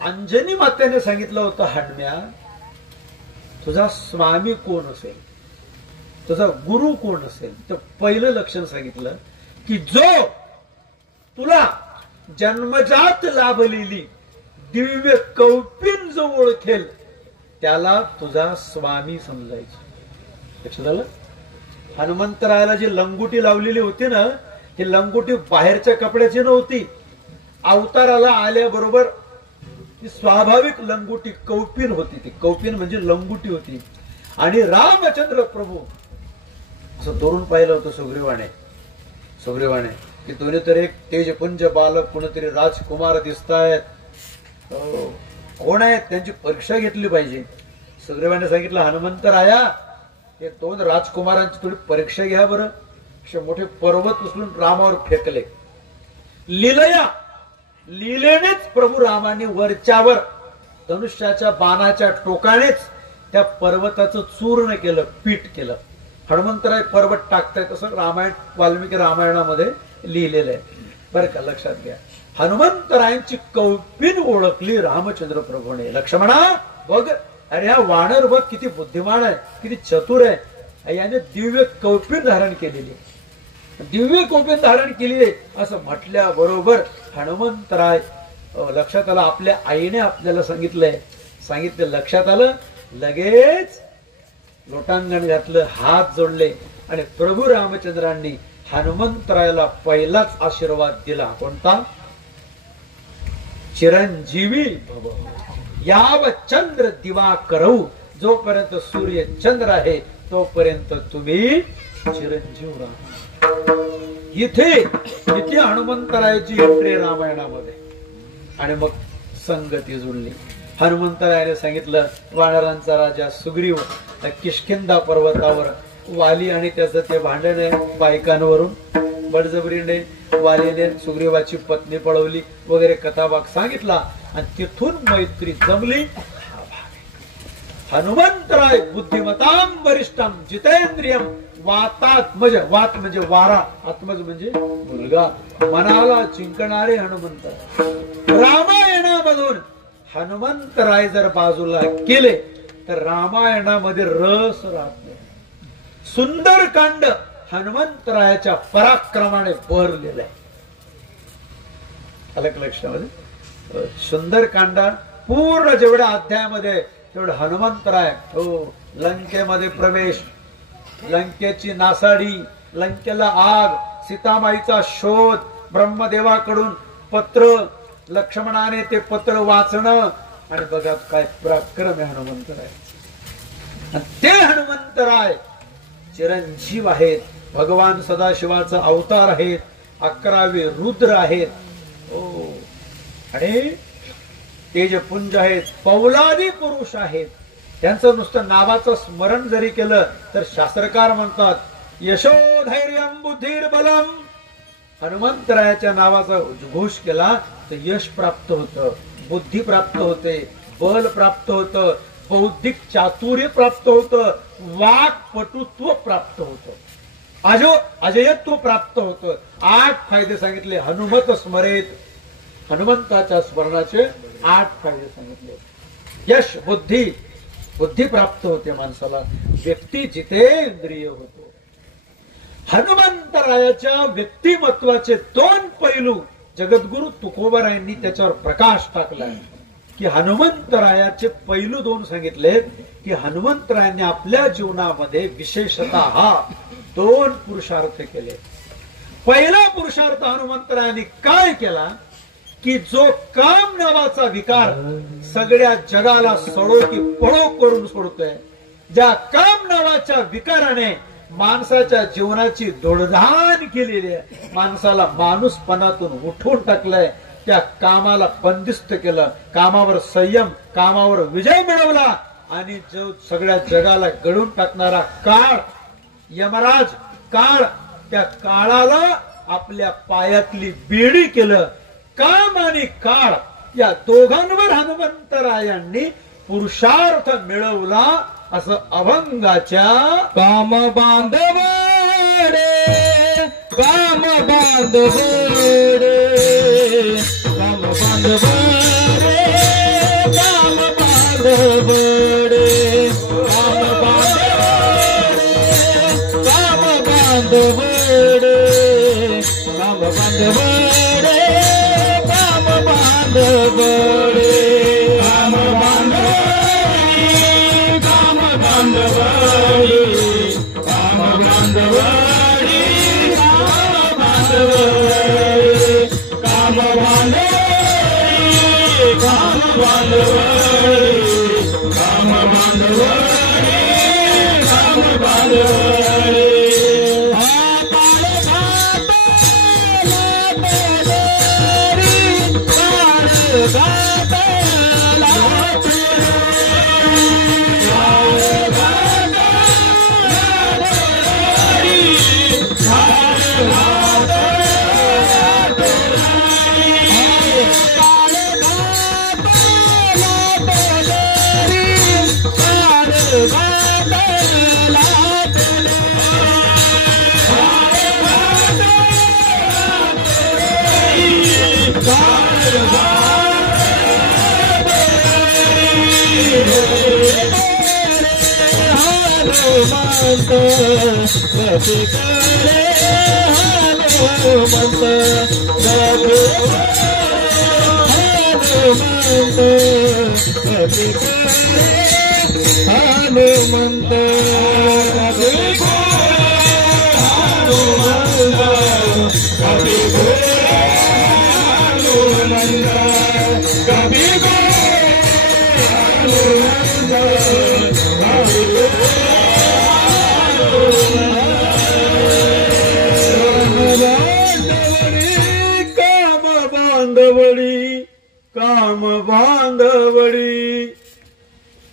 अंजनी मातेने सांगितलं होतं, हनुम्या तुझा स्वामी कोण असेल, तुझा गुरु कोण असेल? तर पहिलं लक्षण सांगितलं की जो तुला जन्मजात लाभलेली दिव्य कौपिन जो ओळखेल त्याला तुझा स्वामी समजायचं. लक्षात आलं? हनुमंतरायाला जी लंगोटी लावलेली होती ना, ही लंगोटी बाहेरच्या कपड्याची नव्हती. अवताराला आल्याबरोबर ती स्वाभाविक लंगोटी कौपिन होती. ती कौपिन म्हणजे लंगोटी होती. आणि रामचंद्र प्रभू असं धरून पाहिलं होतं सुग्रीवाने की दोन्ही तर एक तेजपुंज बालक, कोणीतरी राजकुमार दिसतायत, कोण आहेत, त्यांची परीक्षा घेतली पाहिजे. सुग्रीवाने सांगितलं, हनुमंतराया हे दोन राजकुमारांची थोडी परीक्षा घ्या बरं. असे मोठे पर्वत उचलून रामावर फेकले. लीलेनेच प्रभू रामाने वरच्यावर धनुष्याच्या बाणाच्या टोकानेच त्या पर्वताचं चूर्ण केलं, पीठ केलं. हनुमंतराय पर्वत टाकताय तसं वाल्मिकी रामायणामध्ये लिहिलेलं आहे बरं का. लक्षात घ्या. हनुमंतरायांची कौपिन ओळखली रामचंद्र प्रभूने. लक्ष्मणा बघ, अरे हा वानर बघ किती बुद्धिमान आहे, किती चतुर आहे. याने दिव्य कौपिन धारण केलेली, दिव्य कौपिन धारण केलेली असं म्हटल्याबरोबर हनुमंतराय लक्षात आलं. आपल्या आईने आपल्याला सांगितलं लक्षात आलं. लगेच लोटांगण घातलं, हात जोडले आणि प्रभू रामचंद्रांनी हनुमंतरायाला पहिलाच आशीर्वाद दिला. कोणता? चिरंजीवी भव. याव चंद्र दिवा करऊ, जोपर्यंत सूर्य चंद्र आहे तोपर्यंत तुम्ही चिरंजीव राहा. इथे हनुमंतरायाची एंट्री रामायणामध्ये. आणि मग संगती जुळली. हनुमंतरायाने सांगितलं, वानरांचा राजा सुग्रीव किष्किंधा पर्वतावर वाली आणि त्याचं ते भांडण आहे बायकांवरून. बळजबरीने वालीने सुग्रीवाची पत्नी पळवली वगैरे कथाभाग सांगितला आणि तिथून मैत्री जमली. हनुमंतराय बुद्धिमतां वरिष्ठं जितेंद्रियं वातात्मज. वात म्हणजे वारा, आत्मज म्हणजे मुलगा, मनाला जिंकणारे हनुमंत. रामायणामधून हनुमंतराय जर बाजूला केले तर रामायणामध्ये रस राहत नाही. सुंदरकांड हनुमंतरायाच्या पराक्रमाने बहरलेलं आहे. अलग लक्षामध्ये सुंदरकांडा पूर्ण जेवढ्या अध्यायामध्ये तेवढं हनुमंतराय. हो, लंकेमध्ये प्रवेश, लंकेची नासाडी, लंकेला आग, सीतामाईचा शोध, ब्रह्मदेवाकडून पत्र, लक्ष्मणाने ते पत्र वाचणं. आणि बघा काय पराक्रम आहे हनुमंतराय. ते हनुमंतराय चिरंजीव आहेत. भगवान सदाशिवाचा अवतार आहेत. 11वे रुद्र आहेत. आणि तेजपुंज आहेत. पौलादी पुरुष आहेत. त्यांचं नुसतं नावाचं स्मरण जरी केलं तर शास्त्रकार म्हणतात यशोधैर्यं बुद्धिर्बलम. हनुमंतरायाच्या नावाचा उद्घोष केला तर यश प्राप्त होतं, बुद्धी प्राप्त होते, बल प्राप्त होतं, बौद्धिक चातुर्य प्राप्त होतं, वाक्पटुत्व प्राप्त होतं, अजयत्व प्राप्त होतं. 8 फायदे सांगितले. हनुमत स्मरेत, हनुमंताच्या स्मरणाचे 8 फायदे सांगितले. यश बुद्धी प्राप्त होते माणसाला, व्यक्ती जितेंद्रिय होतो. हनुमंतरायाच्या व्यक्तिमत्वाचे 2 पैलू जगद्गुरु तुकोबारायांनी त्याच्यावर प्रकाश टाकलाय की हनुमंतरायाचे पैलू 2 सांगितले की हनुमंतरायांनी आपल्या जीवनामध्ये विशेषतः 2 पुरुषार्थ केले. पहिला पुरुषार्थ हनुमंतरायांनी काय केला की जो काम नावाचा विकार सगळ्या जगाला सडो की पळो करून सोडतोय, ज्या काम नावाच्या विकाराने माणसाच्या जीवनाची दोडधान केलेली आहे, माणसाला माणूसपणातून उठवून टाकलंय, त्या कामाला बंदिस्त केलं, कामावर संयम, कामावर विजय मिळवला आणि जो सगळ्या जगाला गळून टाकणारा काळ, यमराज काळ, त्या काळाला आपल्या पायातली बेडी केलं. काम आणि काळ या दोघांवर हनुमंतरायांनी पुरुषार्थ मिळवला असं अभंगाच्या काम बांधव रे, काम बांधव रे, काम बांधव रे, काम बांधव रे, काम बांधव रे, काम बांधव रे, काम बांधव रे, काम बांधव रे, काम बांधव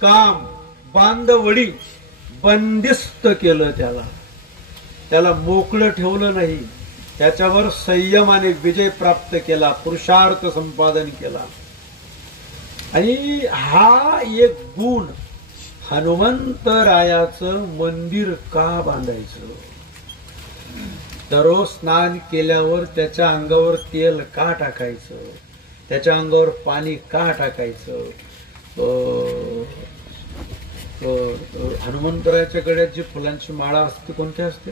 काम बांधवडी बंदिस्त केलं, त्याला मोकळं ठेवलं नाही, त्याच्यावर संयमाने विजय प्राप्त केला, पुरुषार्थ संपादन केला. आणि हा एक गुण हनुमंतरायाचं मंदिर का बांधायचं, दररोज स्नान केल्यावर त्याच्या अंगावर तेल का टाकायचं, त्याच्या अंगावर पाणी का टाकायचं. हनुमंतरायाच्या गळ्यात जी फुलांची माळा असते कोणती असते,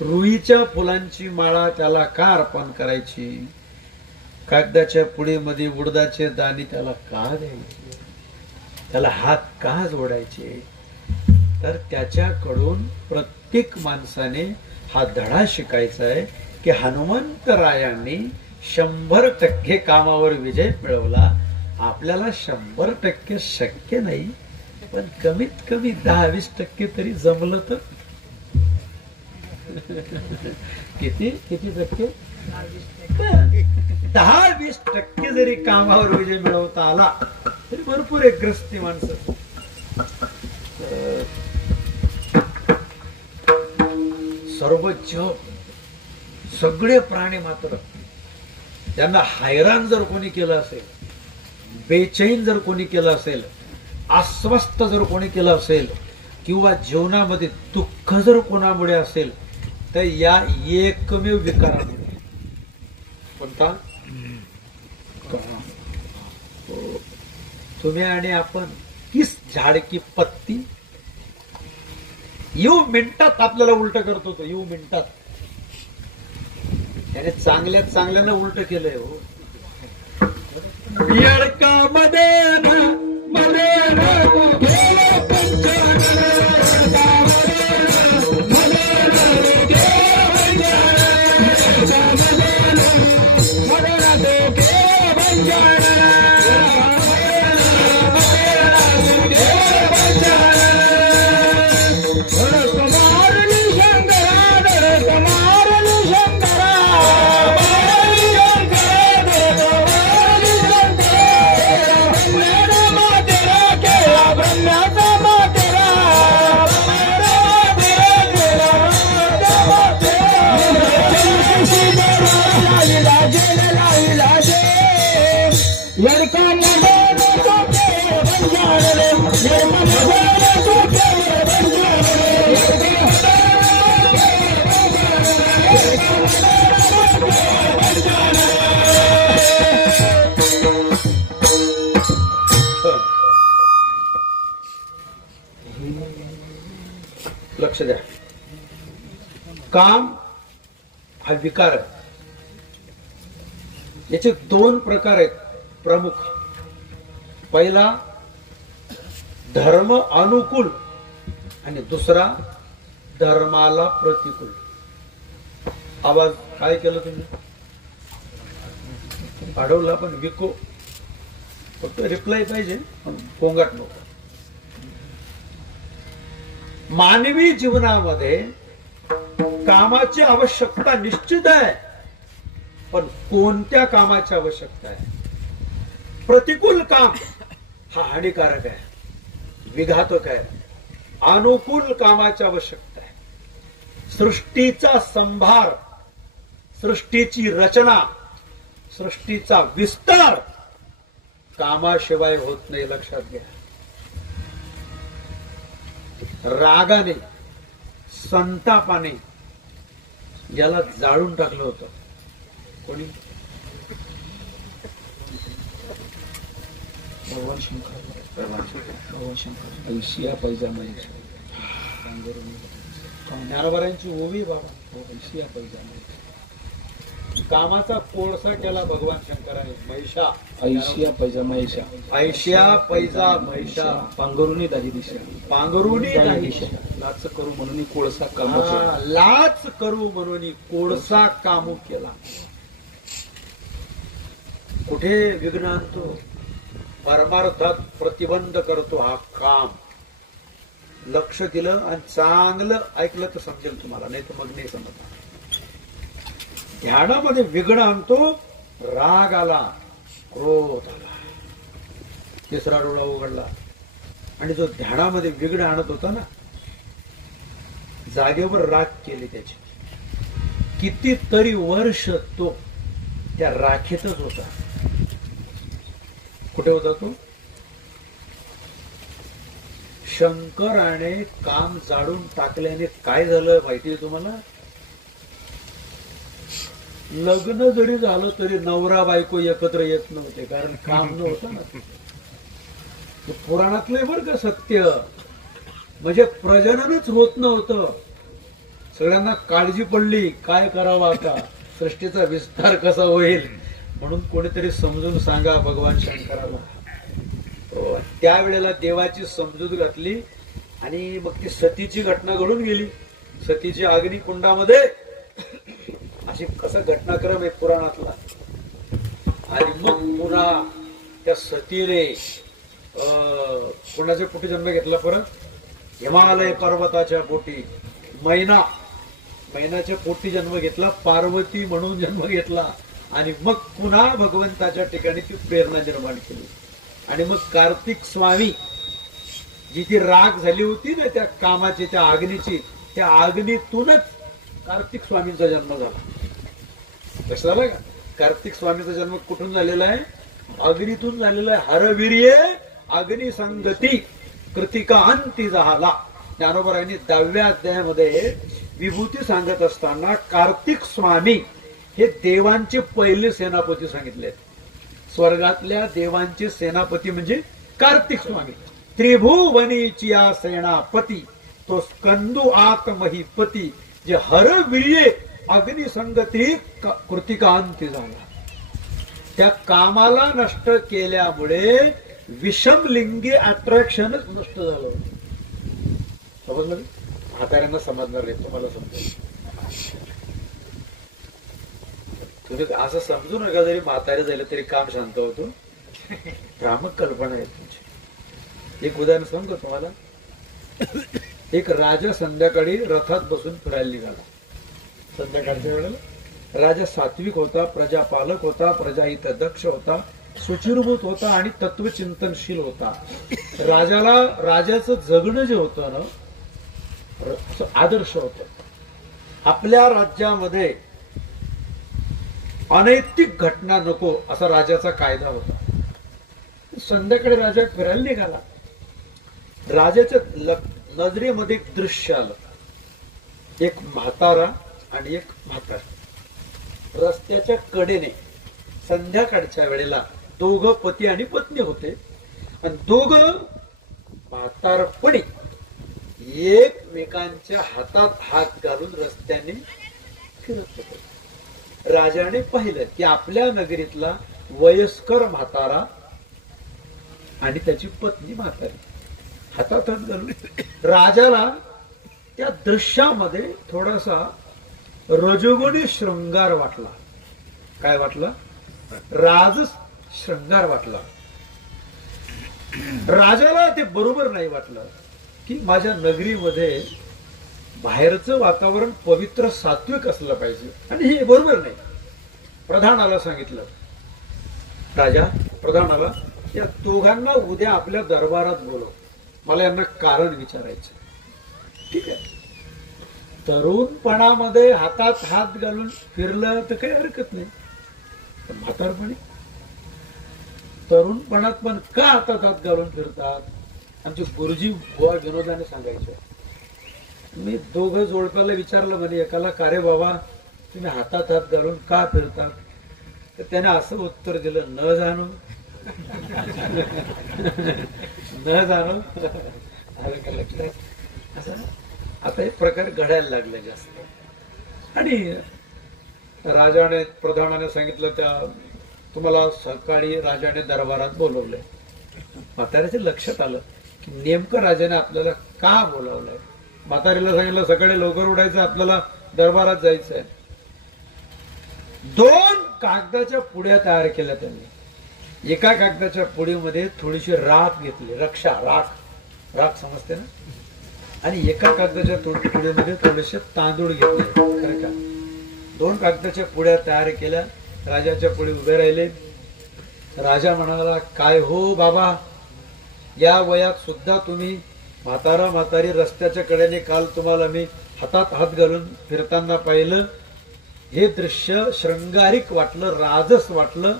रुईच्या फुलांची माळा त्याला का अर्पण करायची, कागदाच्या पुडीमध्ये उडदाचे दाणे त्याला का द्यायचे, त्याला हात का जोडायचे. तर त्याच्याकडून प्रत्येक माणसाने हा धडा शिकायचा आहे की हनुमंतरायांनी 100% कामावर विजय मिळवला. आपल्याला 100% शक्य नाही, पण कमीत कमी 10-20% तरी जमलं तर किती किती टक्के? 10-20% जरी कामावर विजय मिळवता आला तरी भरपूर आहे ग्रस्ती माणसं. सर्व जग, सगळे प्राणी मात्र त्यांना हैराण जर कोणी केलं असेल, बेचैन जर कोणी केलं असेल, अस्वस्थ जर कोणी केलं असेल, किंवा जीवनामध्ये दुःख जर कोणामुळे असेल तर या एकमेव विकारामुळे. कोणता? तुम्ही आणि आपण किस झाड की पत्ती. येऊ मिनिटात आपल्याला उलट करतो तो, येऊ मिनिटात. त्याने चांगल्यात चांगल्यानं उलट केलंय. हो येडका मध्ये लक्ष द्या. काम हा विकार आहे. याचे दोन प्रकार आहेत प्रमुख. पहिला धर्म अनुकूल आणि दुसरा धर्माला प्रतिकूल. आवाज काय केलं तुम्ही? अडवला पण विको. फक्त रिप्लाय पाहिजे, पण गोंगाट नको. मानवी जीवनामध्ये कामाची आवश्यकता निश्चित आहे, पण कोणत्या कामाची आवश्यकता आहे? प्रतिकूल काम हा हानिकारक आहे, विघातक आहे. अनुकूल कामाची आवश्यकता आहे. सृष्टीचा संभार, सृष्टीची रचना, सृष्टीचा विस्तार कामाशिवाय होत नाही. लक्षात घ्या. रागाने, संतापाने याला जाळून टाकलं होतं. कोणी? भगवान शंकर. भगवान शंकर. ऐशिया पैजामा. ज्ञानोबारांची ओवी बाबा. ऐशिया पैजामा. कामाचा कोळसा केला भगवान शंकराने. महिषा. ऐशिया पैजामा. ऐशिया पैजा महिषा. पांघरुणी दाही दिशा. पांघरुणी दाही दिशा. लाच करू म्हणून कोळसा काम. लाच करू म्हणून कोळसा कामू केला. कुठे विघ्न आणतो? परमार्थात प्रतिबंध करतो हा काम. लक्ष दिलं आणि चांगलं ऐकलं तर समजेल तुम्हाला, नाही तर मग नाही समजणार. ध्यानामध्ये विघ्न आणतो. राग आला, क्रोध आला, तिसरा डोळा उघडला. आणि जो ध्यानामध्ये विघ्न आणत होता ना, जागेवर राख केली त्याची. कितीतरी वर्ष तो त्या राखेतच होता. कुठे होता तो? शंकराने काम जाळून टाकल्याने काय झालं माहितीये तुम्हाला? लग्न जरी झालं तरी नवरा बायको एकत्र येत नव्हते, कारण काम नव्हतं ना. पुराणातलं बरं का सत्य. म्हणजे प्रजननच होत नव्हतं. सगळ्यांना काळजी पडली, काय करावं आता, सृष्टीचा विस्तार कसा होईल. म्हणून कोणीतरी समजून सांगा भगवान शंकराला. त्यावेळेला देवाची समजूत घातली आणि मग ती सतीची घटना घडून गेली. सतीच्या अग्निकुंडामध्ये अशी कसा घटनाक्रम आहे पुराणातला. आणि मग पुन्हा त्या सतीने कोणाच्या पोटी जन्म घेतला परत? हिमालय पर्वताच्या पोटी. मैनाच्या पोटी जन्म घेतला, पार्वती म्हणून जन्म घेतला आणि मग पुन्हा भगवंताच्या ठिकाणी ती प्रेरणा निर्माण केली. आणि मग कार्तिक स्वामी जी ती राग झाली होती ना त्या कामाची, त्या अग्नीची, त्या अग्नीतूनच कार्तिक स्वामींचा जन्म झाला. लक्षात आलं का? कार्तिक स्वामीचा जन्म कुठून झालेला आहे? अग्नीतून झालेला आहे. हरवीर्ये अग्निसंगती कृतिका अंती झाला. ज्ञानोबरायांनी 10व्या अध्यायामध्ये विभूती सांगत असताना कार्तिक स्वामी हे देवांचे पहिले सेनापती सांगितले. स्वर्गातल्या देवांचे सेनापती म्हणजे कार्तिक स्वामी. त्रिभुवनीची या सेनापती तो स्कंदू आत्महिपती जे हरवीर्ये अग्निसंगती कृतिकांती झाला. त्या कामाला नष्ट केल्यामुळे विषमलिंगी अट्रॅक्शनच नष्ट झालं. समजलं? म्हाताऱ्यांना समजणार नाही, तुम्हाला समजेल. तुम्ही असं समजू नका जरी म्हातारे झाले तरी काम शांत होतो. भ्रामक कल्पना आहे तुमची. एक उदाहरण सांगतो तुम्हाला. एक राजा संध्याकाळी रथात बसून फिरायला निघाला. संध्याकाळच्या वेळेला राजा सात्विक होता, प्रजापालक होता, प्रजाहित दक्ष होता, सुचिरभूत होता आणि तत्वचिंतनशील होता. राजाचं जगणं जे होतं ना आदर्श होत. आपल्या राज्यामध्ये अनैतिक घटना नको असा राजाचा कायदा होता. संध्याकाळी राजा फिरायला निघाला. राजाच्या नजरेमध्ये एक दृश्य आलं. एक म्हातारा आणि एक म्हातारी रस्त्याच्या कडेने संध्याकाळच्या वेळेला दोघं पती आणि पत्नी होते आणि दोघं म्हातारपणी एकमेकांच्या हातात हात घालून रस्त्याने फिरत होते. राजाने पाहिलं की आपल्या नगरीतला वयस्कर म्हातारा आणि त्याची पत्नी म्हातारी हातात हात घालून. राजाला त्या दृश्यामध्ये थोडासा रजोगुणी शृंगार वाटला. काय वाटला? राज शृंगार वाटला. राजाला ते बरोबर नाही वाटलं की माझ्या नगरीमध्ये बाहेरचं वातावरण पवित्र सात्विक असलं पाहिजे आणि हे बरोबर नाही. प्रधानाला सांगितलं. राजा प्रधानाला या दोघांना उद्या आपल्या दरबारात बोलव, मला यांना कारण विचारायचं. ठीक आहे. तरुणपणामध्ये हातात हात घालून फिरलं तर काही हरकत नाही, पण म्हातारपणी तरुणपणात पण का हातात हात घालून फिरतात? आमचे गुरुजी बुवा विनोदाने सांगायचे. मी दोघं जोडप्याला विचारलं म्हणजे एकाला, का रे बाबा तुम्ही हातात हात घालून का फिरतात? तर त्याने असं उत्तर दिलं, न जाणू न जाणू. आलं का लक्षात? असं आता हे प्रकार घडायला लागले जास्त. आणि राजाने प्रधानाने सांगितलं त्या तुम्हाला सकाळी राजाने दरबारात बोलवलंय. म्हाताऱ्याच्या लक्षात आलं की नेमकं राजाने आपल्याला का बोलावलंय. म्हातारीला सांगितलं सकाळी लवकर उठायचं, आपल्याला दरबारात जायचंय. 2 कागदाच्या पुड्या तयार केल्या त्यांनी. एका कागदाच्या पुडीमध्ये थोडीशी राख घेतली, रक्षा राख समजते ना. आणि एका कागदाच्या पुडीमध्ये थोडेसे तांदूळ घेतले. खरं का? 2 कागदाच्या पुड्या तयार केल्या. राजाच्या पुढे उभे राहिले. राजा म्हणाला, काय हो बाबा, या वयात सुद्धा तुम्ही म्हातारी रस्त्याच्या कडेने काल तुम्हाला मी हातात हात घालून फिरताना पाहिलं. हे दृश्य शृंगारिक वाटलं, राजस वाटलं.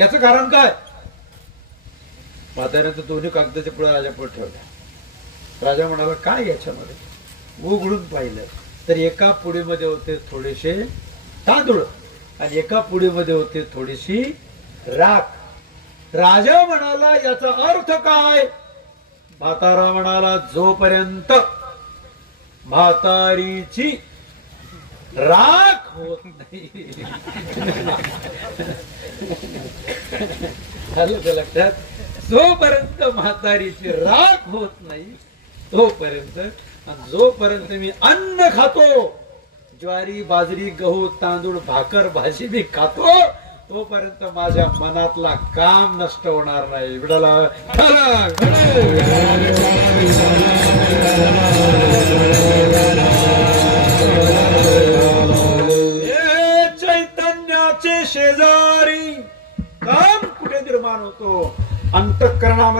याचं कारण काय? म्हाताऱ्यानं दोन्ही कागदाच्या पुढे राजापुढे ठेवल्या. राजा म्हणाला, काय याच्यामध्ये? उघडून पाहिलं तर एका पुडीमध्ये होते थोडेसे तांदूळ आणि एका पुडीमध्ये होते थोडीशी राख. राजा म्हणाला, याचा अर्थ काय? म्हातारा म्हणाला, जोपर्यंत म्हातारीची राख होत नाही. आलं का लक्षात? जोपर्यंत म्हातारीची राख होत नाही तोपर्यंत, जोपर्यंत मी अन्न खातो, ज्वारी बाजरी गहू तांदूळ भाकर भाजी मी खातो, तोपर्यंत माझ्या मनातला काम नष्ट होणार नाही. विडाला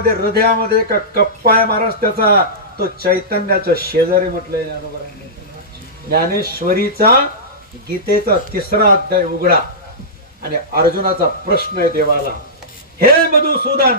अंतःकरणामध्ये हृदयामध्ये का कप्पा आहे महाराज त्याचा, तो चैतन्याच्या शेजारी म्हटलंय ज्ञानोबरांनी. ज्ञानेश्वरीचा गीतेचा 3रा अध्याय उघडा आणि अर्जुनाचा प्रश्न आहे देवाला, हे मधुसूदन,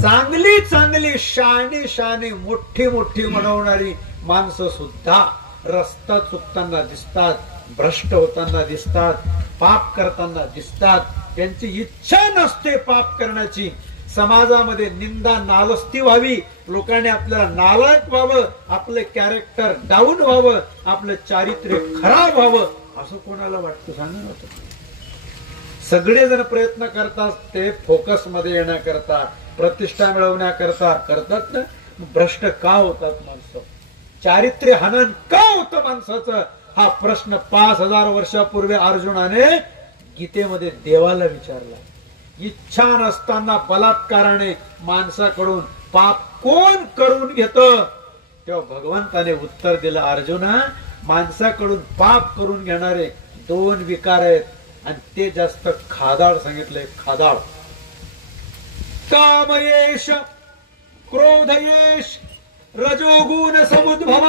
चांगली चांगली शहाणी शहाणी मोठी मोठी म्हणवणारी माणसं सुद्धा रस्ता चुकताना दिसतात, भ्रष्ट होताना दिसतात, पाप करताना दिसतात. त्यांची इच्छा नसते पाप करण्याची. समाजामध्ये निंदा नालस्ती व्हावी, लोकांनी आपल्याला नालायक व्हावं, आपलं कॅरेक्टर डाऊन व्हावं, आपलं चारित्र्य खराब व्हावं, असं कोणाला वाटतं सांगा ना. सगळेजण प्रयत्न करतात ते फोकस मध्ये येण्याकरता, प्रतिष्ठा मिळवण्याकरता करतात ना. भ्रष्ट का होतात माणसं, चारित्र्य हनन का होतं माणसाचं, हा प्रश्न 5000 वर्षापूर्वी अर्जुनाने गीतेमध्ये देवाला विचारला. इच्छा नसताना बलात्काराने माणसाकडून पाप कोण करून घेतं, तेव्हा भगवंताने उत्तर दिलं, अर्जुना, माणसाकडून पाप करून घेणारे 2 विकार आहेत आणि ते जास्त खादाड सांगितलंय. खादाड, कामयेश क्रोधयेश रजोगुण समुद्भव,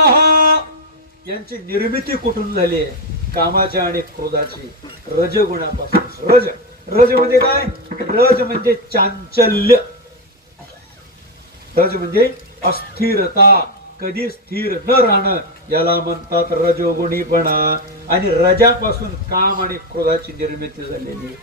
यांची निर्मिती कुठून झाली आहे, कामाच्या आणि क्रोधाची, रजगुणापासून. रज रज म्हणजे काय, रज म्हणजे चांचल्य, रज म्हणजे अस्थिरता, कधी स्थिर न राहणं, याला म्हणतात रजोगुणीपणा. आणि रजापासून काम आणि क्रोधाची निर्मिती झालेली.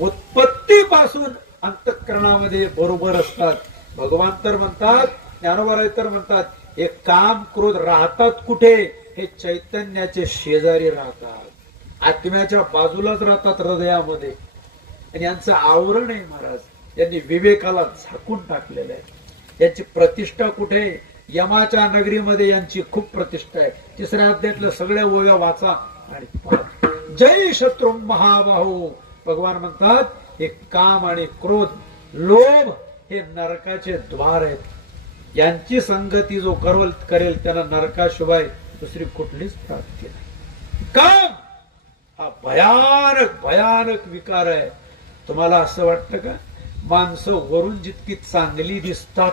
उत्पत्तीपासून अंतःकरणामध्ये बरोबर असतात. भगवान तर म्हणतात, ज्ञानोबा तर म्हणतात, हे काम क्रोध राहतात कुठे, हे चैतन्याचे शेजारी राहतात, आत्म्याच्या बाजूलाच राहतात, हृदयामध्ये. आणि यांचं आवरण आहे महाराज, यांनी विवेकाला झाकून टाकलेलं आहे. यांची प्रतिष्ठा कुठे, यमाच्या नगरीमध्ये यांची खूप प्रतिष्ठा आहे. 3ऱ्या अध्यायातल्या सगळ्या ओव्या वाचा आणि पहा. जय शत्रू महाबाहो, भगवान म्हणतात, हे काम आणि क्रोध, लोभ हे नरकाचे द्वार आहेत. यांची संगती जो करेल त्याला नरकाशिवाय दुसरी कुठलीच प्राप्ती नाही. काम हा भयानक भयानक विकार आहे. तुम्हाला असं वाटतं का, माणसं वरून जितकी चांगली दिसतात,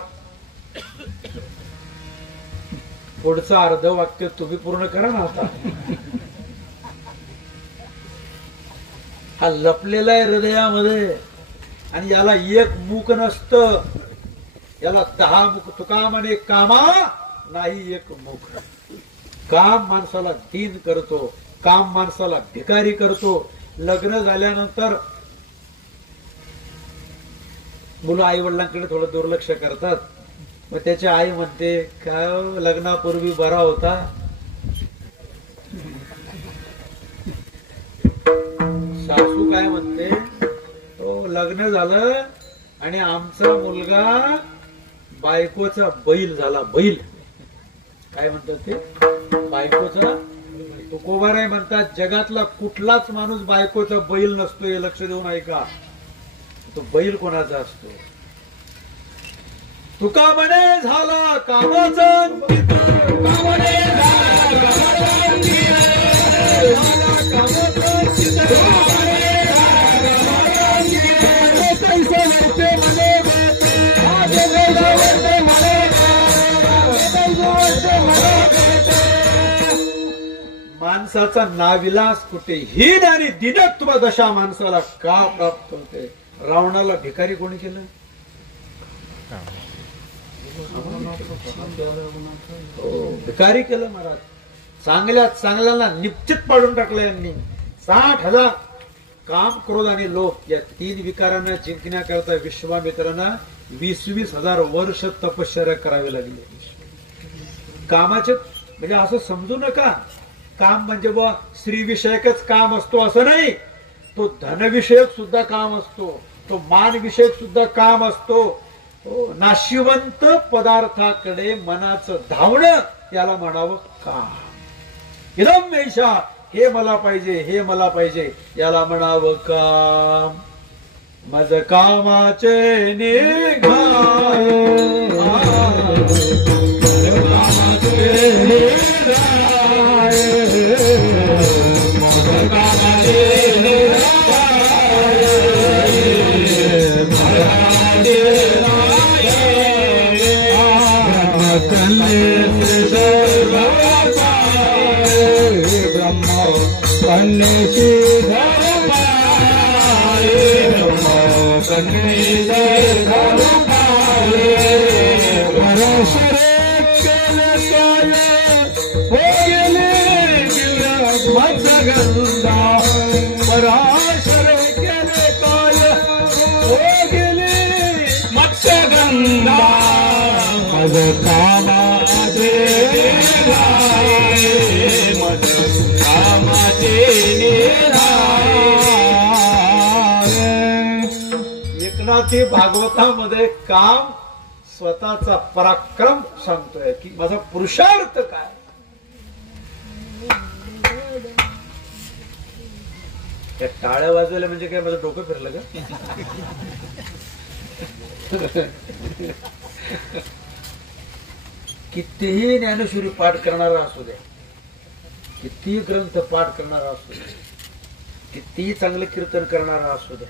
पुढचं अर्ध वाक्य तुम्ही पूर्ण करा ना आता. हा लपलेला आहे हृदयामध्ये आणि याला एक मुख नसतं, याला 10 मुख. तुका म्हणे कामा नाही एक मुख. काम माणसाला दीन करतो, काम माणसाला भिकारी करतो. लग्न झाल्यानंतर मुलं आई वडिलांकडे थोडं दुर्लक्ष करतात. मग त्याची आई म्हणते, काय लग्नापूर्वी बरा होता. सासू काय म्हणते, तो लग्न झालं आणि आमचा मुलगा बायकोचा बैल झाला. बैल काय म्हणतात ते, बायकोचा तुकोबार आहे म्हणतात. जगातला कुठलाच माणूस बायकोचा बैल नसतो, हे लक्ष देऊन ऐका. तो बैल कोणाचा असतो. तुका म्हणे झाला कामाचा, माणसाचा नाविलास कुठे, हीन आणि दिनत्व दशा माणसाला का प्राप्त होते. रावणाला भिकारी कोणी केलं, भिकारी केलं महाराज. चांगल्या चांगल्याला निश्चित पाडून टाकलं यांनी. 60,000 काम क्रोध आणि लोभ या 3 विकारांना जिंकण्याकरता विश्वामित्रांना 20,000 वर्ष तपश्चर्या करावी लागली. कामाचे म्हणजे असं समजू नका, काम म्हणजे बुवा स्त्रीविषयकच काम असतो असं नाही. तो धनविषयक सुद्धा काम असतो, तो मान विषयक सुद्धा काम असतो. नाशिवंत पदार्थाकडे मनाचं धावणं याला म्हणावं काम. इदम मेषा, हे मला पाहिजे, हे मला पाहिजे, याला म्हणावं काम. माझ कामाचे निघाय, कन्येशी धरू पाये कन्येशी धरू पाये परशरे केले काय हो गेले मत्स्यगंधा पराशरे केले काय हो गेले मत्स्यगंधा मज कामाचे मज कामाचे एकनाथी भागवतामध्ये काम स्वतःचा पराक्रम सांगतोय की माझा पुरुषार्थ काय. त्या टाळ्या वाजवल्या म्हणजे काय माझं डोकं फिरलं का. कितीही ज्ञानेश्वरी पाठ करणारा असू द्या, कितीही ग्रंथ पाठ करणारा असू द्या, कितीही चांगलं कीर्तन करणारा असू द्या,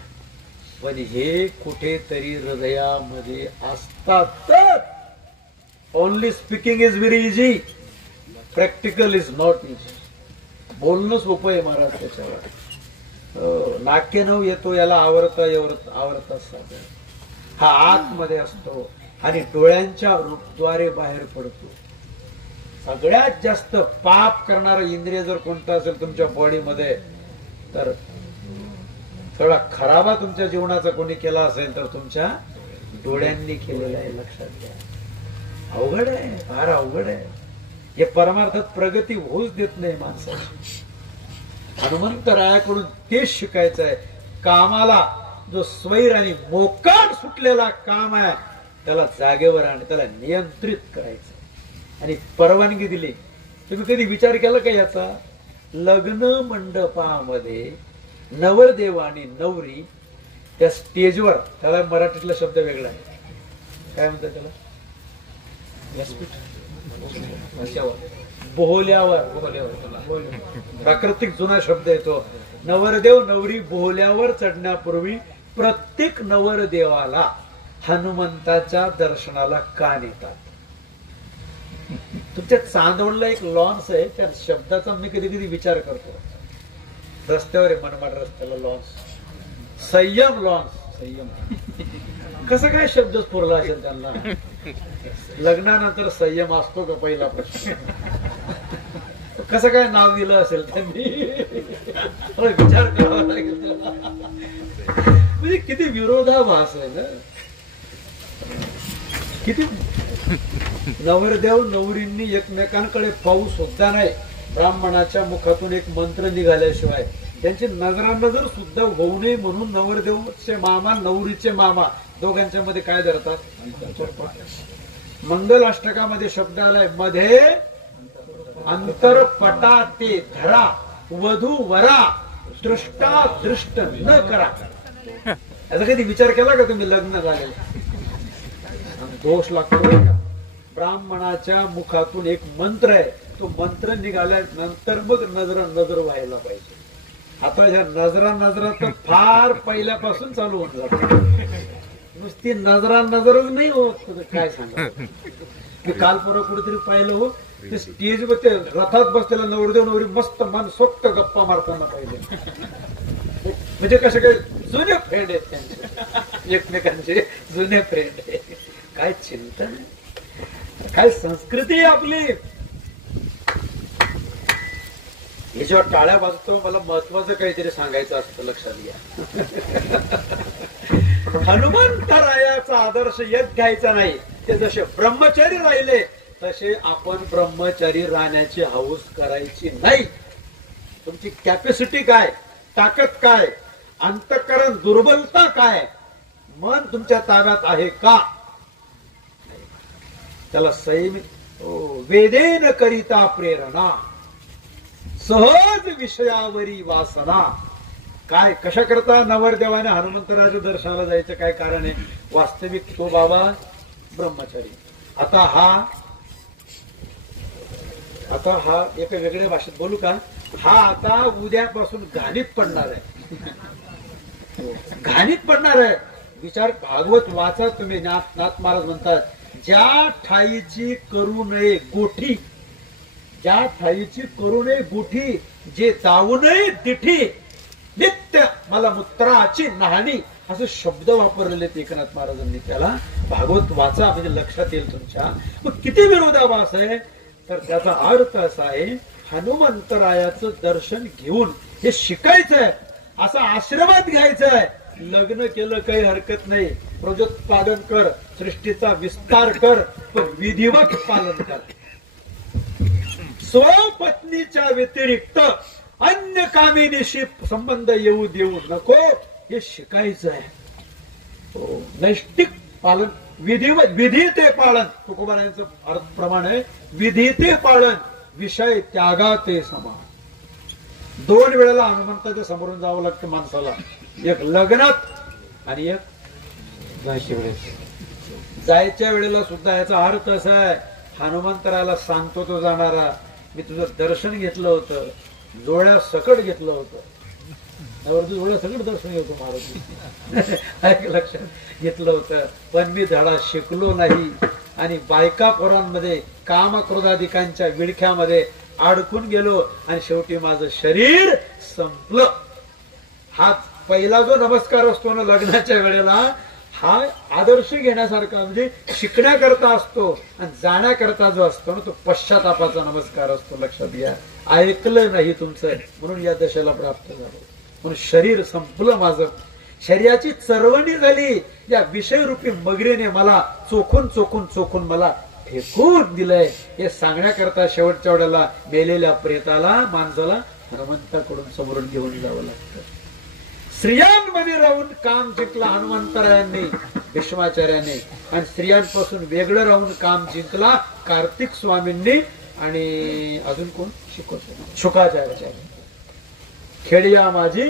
पण हे कुठेतरी हृदयामध्ये असतातच. Only speaking is very easy, practical is not easy. बोलणं सोपं आहे महाराज, त्याच्यावर नाक्य नऊ येतो याला आवरता साधन. हा आतमध्ये असतो आणि डोळ्यांच्या द्वारे बाहेर पडतो. सगळ्यात जास्त पाप करणारा इंद्रिय जर कोणता असेल तुमच्या बॉडीमध्ये, तर थोडा खराबा तुमच्या जीवनाचा कोणी केला असेल तर तुमच्या डोळ्यांनी केलेला आहे. लक्षात घ्या. अवघड आहे, फार अवघड आहे. हे परमार्थात प्रगती होऊच देत नाही माणसाची. हनुमंतरायाकडून तेच शिकायचं आहे. कामाला जो स्वैर आणि मोकाट सुटलेला काम आहे त्याला जागेवर आणि त्याला नियंत्रित करायचं आणि परवानगी दिली. तुम्ही कधी विचार केला का याचा? लग्न मंडपामध्ये नवरदेव आणि नवरी त्या स्टेजवर, त्याला मराठीतला शब्द वेगळा आहे, काय म्हणतात त्याला? बोहल्यावर. प्राकृतिक जुना शब्द येतो. नवरदेव नवरी बोहल्यावर चढण्यापूर्वी प्रत्येक नवरदेवाला हनुमंताच्या दर्शनाला का नेतात? तुमच्या चांदवडला एक लॉन्स आहे, त्या शब्दाचा मी कधी कधी विचार करतो. रस्त्यावर आहे, मनमाड रस्त्याला लॉन्स, संयम लॉन्स. संयम कसं काय शब्द स्फुरला असेल त्यांना? लग्नानंतर संयम असतो का पहिला प्रश्न. कसं काय नाव दिलं असेल त्यांनी? विचार करावा लागेल. म्हणजे किती विरोधाभास आहे ना. किती नवरदेव नवरींनी एकमेकांकडे पाहू सुद्धा नाही. ब्राह्मणाच्या मुखातून एक मंत्र निघाल्याशिवाय त्यांची नजरानजर सुद्धा होऊ नये म्हणून नवरदेवचे मामा नवरीचे मामा दोघांच्या मध्ये काय धरतात? मंगल अष्टकामध्ये शब्द आलाय, मध्ये अंतरपटा ते धरा, वधू वरा दृष्टा दृष्ट न करा. याचा कधी विचार केला का तुम्ही? लग्न झालेलं दोष लागतो. ब्राह्मणाच्या मुखातून एक मंत्र आहे, तो मंत्र निघाल्यानंतर मग नजर व्हायला पाहिजे. आता ह्या नजरा तर फार पहिल्यापासून चालू होऊन जातो. नुसती नजरच नाही होत. काय सांगा, मी काल परवा कुठेतरी पाहिलं हो, ते स्टेजवर ते रथात बसलेला नवरदेव नवरी मस्त मनसोक्त गप्पा मारताना पाहिजे. म्हणजे कसे काय जुने फ्रेंड आहेत त्यांचे, एकमेकांचे जुने फ्रेंड आहे. काय चिंतन, काय संस्कृती आपली. हे जेव्हा टाळ्या वाजतो मला महत्वाचं काहीतरी सांगायचं असतं, लक्षात घ्या. हनुमंतरायाचा आदर्श येत घ्यायचा नाही. ते जसे ब्रह्मचारी राहिले तसे आपण ब्रह्मचारी राहण्याची हौस करायची नाही. तुमची कॅपॅसिटी काय, ताकद काय, अंतःकरण दुर्बलता काय, मन तुमच्या ताब्यात आहे का? त्याला संयमी वेदेन करिता प्रेरणा, सहज विषयावरी वासना. काय कशा करता नवरदेवाने हनुमंतराच्या दर्शनाला जायचं काय कारण आहे? वास्तविक तो बाबा ब्रह्मचारी. आता हा एका वेगळ्या भाषेत बोलू का? हा आता उद्यापासून घाणीत पडणार आहे. घाणीत पडणार आहे. विचार, भागवत वाचा तुम्ही. नाथ महाराज म्हणतात, ज्या ठाईची करू नये गोठी ज्या ठाईची करुणे गुठी, जे तावूनही तिठी, नित्य मला मूत्राची नाहणी, असे शब्द वापरलेले एकनाथ महाराजांनी. त्याला भागवत वाचा म्हणजे लक्षात येईल तुमच्या. मग किती विरोधाभास आहे, तर त्याचा अर्थ असा आहे, हनुमंतरायाचं दर्शन घेऊन हे शिकायचंय, असा आशीर्वाद घ्यायचा आहे. लग्न केलं काही हरकत नाही, प्रजोत्पादन कर, सृष्टीचा विस्तार कर, पण विधिवत पालन कर. स्वपत्नीच्या व्यतिरिक्त अन्य कामिनीशी संबंध येऊ देऊ नको, हे शिकायचं आहे. नैष्टिक पालन, विधी ते पालन, तुकोबारायांचं अर्थ प्रमाण आहे, विधी ते पालन, विषय त्यागा ते समान. 2 वेळेला हनुमंताच्या समोरून जावं लागतं माणसाला, एक लग्नात आणि एक जायच्या वेळेस. जायच्या वेळेला सुद्धा याचा अर्थ असा आहे, हनुमंतराला सांगतो तो जाणारा, मी तुझं दर्शन घेतलं होतं, जोड्या सकट घेतलं होतं, नवरती जोड्या सकट दर्शन घेतो महाराज, लक्षात घेतलं होतं, पण मी धडा शिकलो नाही आणि बायका पोरांमध्ये काम क्रोधाधिकांच्या विळख्यामध्ये अडकून गेलो आणि शेवटी माझं शरीर संपलं. हा पहिला जो नमस्कार असतो ना लग्नाच्या वेळेला, हा आदर्श घेण्यासारखा म्हणजे शिकण्याकरता असतो, आणि जाण्याकरता जो असतो ना तो पश्चातापाचा नमस्कार असतो. लक्षात घ्या, ऐकलं नाही तुमचं म्हणून या दशेला प्राप्त झालो, म्हणून शरीर संपलं माझं, शरीराची चरवणी झाली. या विषयरूपी मगरीने मला चोखून चोखून चोखून मला फेकून दिलंय, हे सांगण्याकरता शेवटच्या वेळेला मेलेल्या प्रेताला माणसाला हनुमंताकडून समोरून घेऊन जावं लागतं. स्त्रियांमध्ये राहून काम जिंकला हनुमंतरायांनी, भीष्माचार्याने, आणि स्त्रियांपासून वेगळं राहून काम जिंकला कार्तिक स्वामींनी, आणि अजून कोण शिकवतो, शुकाचार्याने. खेडिया माझी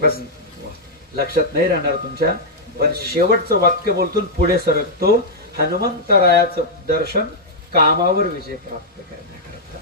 बस लक्षात नाही राहणार तुमच्या, पण शेवटचं वाक्य बोलतून पुढे सरकतो, हनुमंतरायाचं दर्शन कामावर विजय प्राप्त करण्याकरता.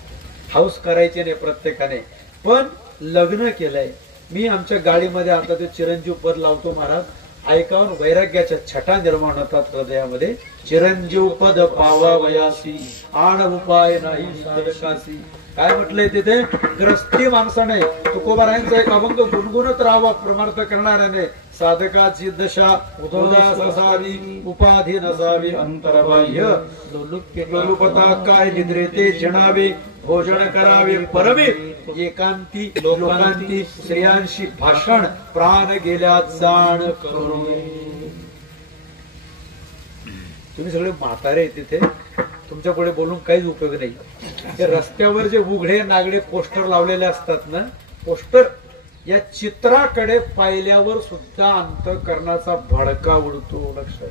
हाऊस करायची नाही प्रत्येकाने, पण लग्न केलंय. मी आमच्या गाडीमध्ये आता ते चिरंजीव पद लावतो महाराज, ऐकावून वैराग्याच्या छटा निर्माण होतात हृदयामध्ये. चिरंजीव पद पावावयासी, आण उपाय नाही साधकासी. काय म्हटलंय तिथे, ग्रस्ती माणसाने तुकोबारायांचा एक अभंग गुणगुणत राहावा परमार्थ करणाऱ्याने. साधकाची दशा उदास असावी, उपाधी नसावी अंतरबाह्य, लोलुपता काय निद्रेते जणावे, भोजन करावे परमे, एकांती लोकांती स्त्रियांशी भाषण, प्राण गेल्या जाण करू. तुम्ही सगळे म्हातारे तिथे, तुमच्या पुढे बोलून काहीच उपयोग नाही. ते रस्त्यावर जे उघडे नागडे पोस्टर लावलेले असतात ना, पोस्टर, या चित्राकडे पाहिल्यावर सुद्धा अंतःकरणाचा भडका उडतो. लक्षात,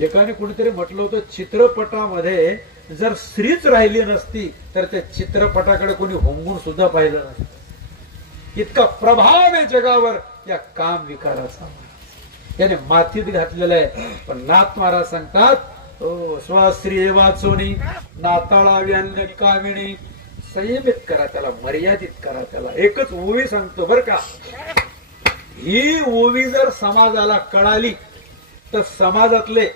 एकाने कुणीतरी म्हटलं होतं, चित्रपटामध्ये जर स्त्रीच राहिली नसती तर त्या चित्रपटाकडे कोणी होंगून सुद्धा पाहिलं नसतं. इतका प्रभाव आहे जगावर या काम विकाराचा, याने माथीत घातलेला आहे. पण नाथ महाराज सांगतात, स्वस्त्री वाचोनी नाताळावी अन्य कामिणी, संयमित करा त्याला, मर्यादित करा त्याला. एकच ओवी सांगतो बर का, ही ओवी जर समाजाला कळाली तर समाजातले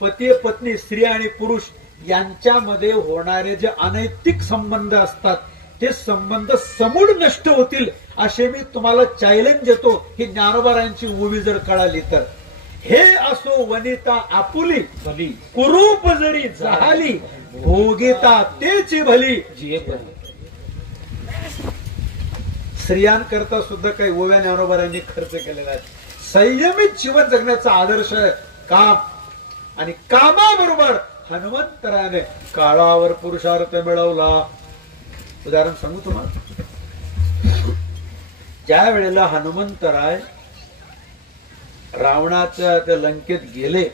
पती पत्नी, स्त्री आणि पुरुष यांच्यामध्ये होणारे जे अनैतिक संबंध असतात ते संबंध समूळ नष्ट होतील, असे मी तुम्हाला चॅलेंज देतो. ही ज्ञानोबारायांची ओवी जर कळाली तर. हे असो वनिता आपुली भली, कुरूप जरी झाली, भोगिता तेची भली. स्त्रियांकरता सुद्धा काही ओव्या ज्ञानोबारायांनी खर्च केलेला आहे. संयमित जीवन जगण्याचा आदर्श आहे काम, आणि कामाबरोबर हनुमंतराने काळावर पुरुषार्थ मिळवला. उदाहरण सांगू तुम्हाला, ज्या वेळेला हनुमंतराय रावणाच्या त्या लंकेत गेले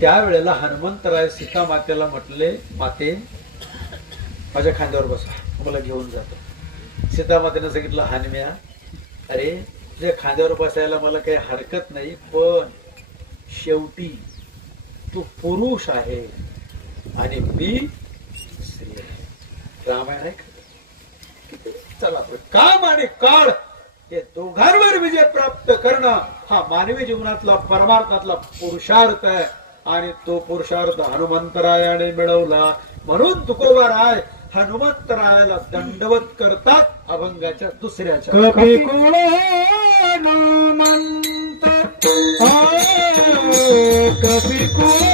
त्यावेळेला हनुमंतराय सीता मातेला म्हटले, माते माझ्या खांद्यावर बसा, मला घेऊन जातो. सीता मातेने सांगितलं, हनुम्या अरे तुझ्या खांद्यावर बसायला मला काही हरकत नाही, पण शेवटी तू पुरुष आहे आणि मी स्त्री आहे. रामायण आहे. चला, काम आणि काळ हे दोघांवर विजय प्राप्त करणं हा मानवी जीवनातला परमार्थातला पुरुषार्थ आहे. आणि तो पुरुषार्थ हनुमंतरायाने मिळवला. म्हणून तुकोबाराय हनुमंतरायाला दंडवत करतात अभंगाच्या दुसऱ्याच्या. कपी कुळ हनुमंत कपी कुळ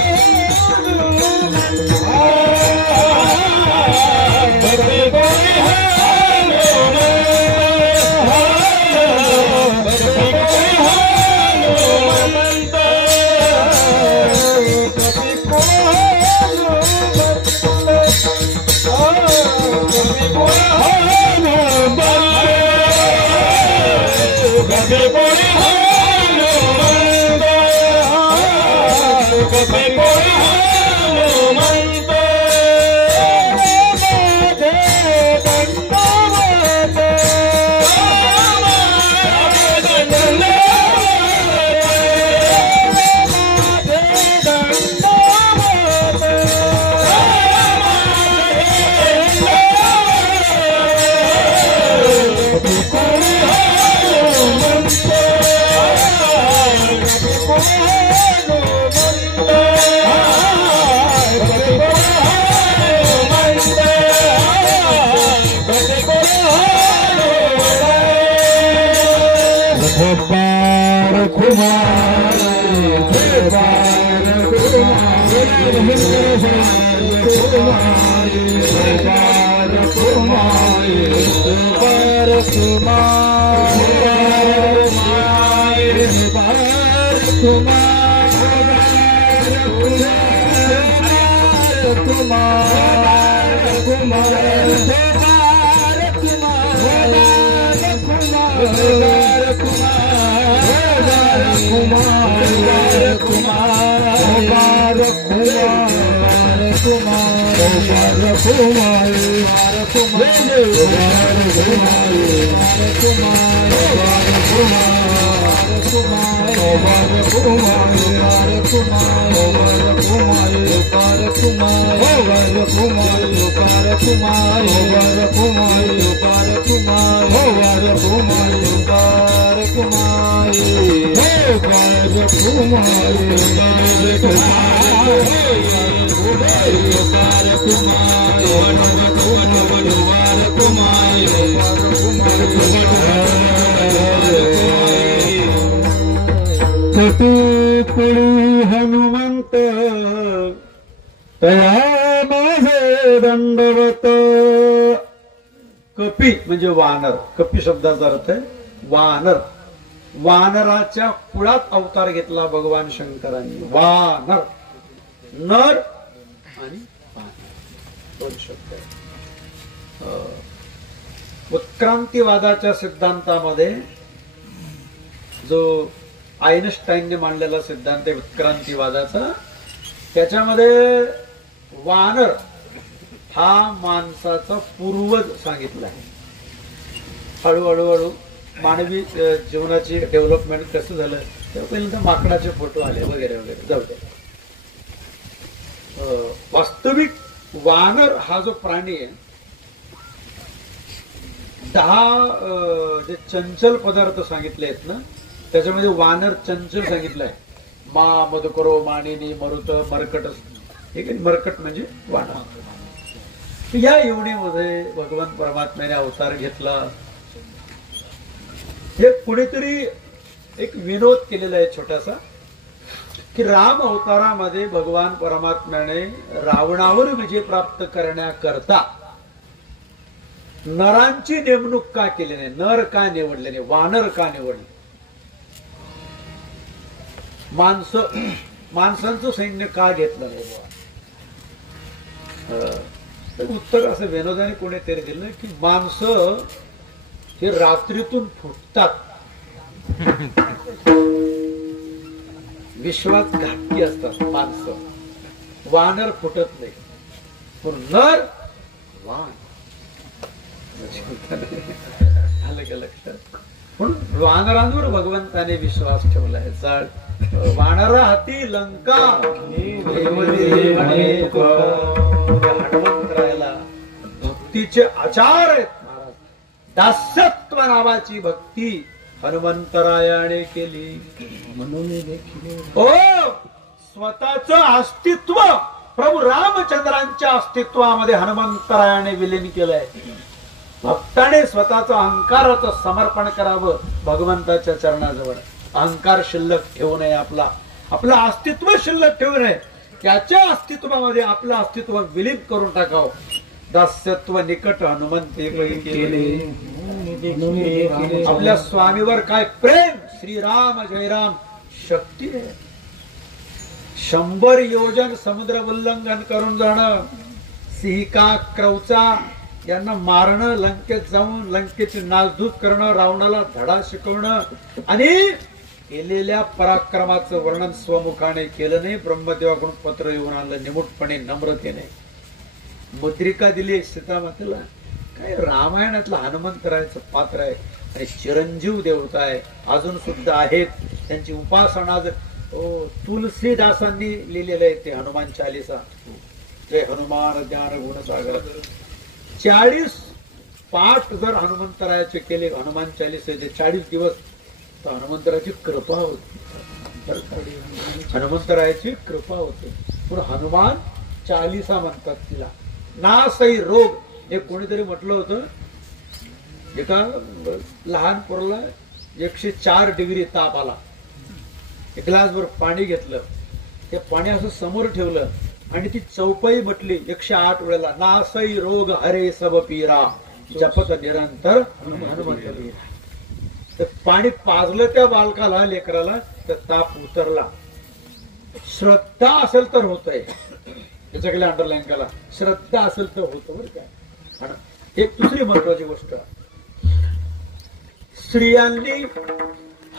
हनुमंत तया माझे दंडवत. कपी म्हणजे वानर. कपी शब्दाचा अर्थ आहे वानर. वानराच्या कुळात अवतार घेतला भगवान शंकरांनी. वानर, नर आणि वानर दोन शब्द आहेत. उत्क्रांतीवादाच्या सिद्धांतामध्ये जो आइन्स्टाईनने मांडलेला सिद्धांत आहे उत्क्रांतीवादाचा, त्याच्यामध्ये वानर हा माणसाचा पूर्वज सांगितला आहे. हळूहळू मानवी जीवनाची डेव्हलपमेंट कसं झालं तेव्हा पहिल्यांदा माकडाचे फोटो आले वगैरे वगैरे. जाऊ दे. वास्तविक वानर हा जो प्राणी आहे, 10 जे चंचल पदार्थ सांगितले आहेत ना, त्याच्यामध्ये वानर चंचल सांगितलंय. मा, मधुकरो, मानिनी, मरुत, मरकट. मरकट म्हणजे वानर. या योनीमध्ये भगवान परमात्म्याने अवतार घेतला. हे कुणीतरी एक विनोद केलेला आहे छोटासा, की राम अवतारामध्ये भगवान परमात्म्याने रावणावर विजय प्राप्त करण्याकरता नरांची नेमणूक का केली नाही? नर का निवडले नाही? वानर का निवडले? माणसांचं सैन्य का घेतलं नाही? उत्तर असं विनोदाने कोणीतरी दिलं की माणसं हे रात्रीतून फुटतात, विश्वासघाती असतात माणसं. वानर फुटत नाही. पण नर वान आलं का लक्षात? पण वानरांवर भगवंताने विश्वास ठेवलाय. वानरा हाती लंका हनुमंतरायाला भक्तीचे आचार आहेत महाराज. दास्यत्व नावाची भक्ती हनुमंतरायाने केली. म्हणून देखील स्वतःचं अस्तित्व प्रभू रामचंद्रांच्या अस्तित्वामध्ये हनुमंतरायाने विलीन केलंय. भक्ताने स्वतःचं अहंकाराचं समर्पण करावं भगवंताच्या चरणाजवळ. अहंकार शिल्लक ठेवू नये, आपलं अस्तित्व शिल्लक ठेवू नये. त्याच्या अस्तित्वामध्ये आपलं अस्तित्व विलीन करून टाकावं. दास्यत्व निकट हनुमंते केले. आपल्या स्वामीवर काय प्रेम. श्रीराम जयराम शक्ती आहे. 100 योजन समुद्र उल्लंघन करून जाणं, सिहिका क्रौचा यांना मारणं, लंकेत जाऊन लंकेची नासधूस करणं, रावणाला धडा शिकवणं आणि केलेल्या पराक्रमाचं वर्णन स्वमुखाने केलं नाही. ब्रह्मदेवाकडून पत्र येऊन आणलं निमुटपणे नम्रतेने. मुद्रिका दिली सीतामातेला. काय रामायणातलं हनुमंतरायचं पात्र आहे आणि चिरंजीव देवता आहे. अजून सुद्धा आहेत. त्यांची उपासना तुलसीदासांनी लिहिलेलं आहे ते हनुमान चालीसा. जय हनुमान ज्ञान गुणसागर. 40 पाठ जर हनुमंतरायाचे केले हनुमान चालीसाचे 40 दिवस तर हनुमंतराची कृपा होती. हनुमंतरायाची कृपा होते. पण हनुमान चालीसा म्हणतात तिला. नासई रोग हे कोणीतरी म्हटलं होतं. एका लहान पोराला 104 डिग्री ताप आला. एक ग्लासभर पाणी घेतलं, ते पाणी असं समोर ठेवलं आणि ती चौपाई म्हटली 108 वेळेला. नासई रोग हरे सब पीरा जपत निरंतर हनुमंत वीरा. तर पाणी पाजलं त्या बालकाला, लेकराला, तर ताप उतरला. श्रद्धा असेल तर होतंय. त्याच्याकडे अंडरलाईन करा. श्रद्धा असेल तर होतं बरं काय. एक दुसरी महत्वाची गोष्ट, स्त्रियांनी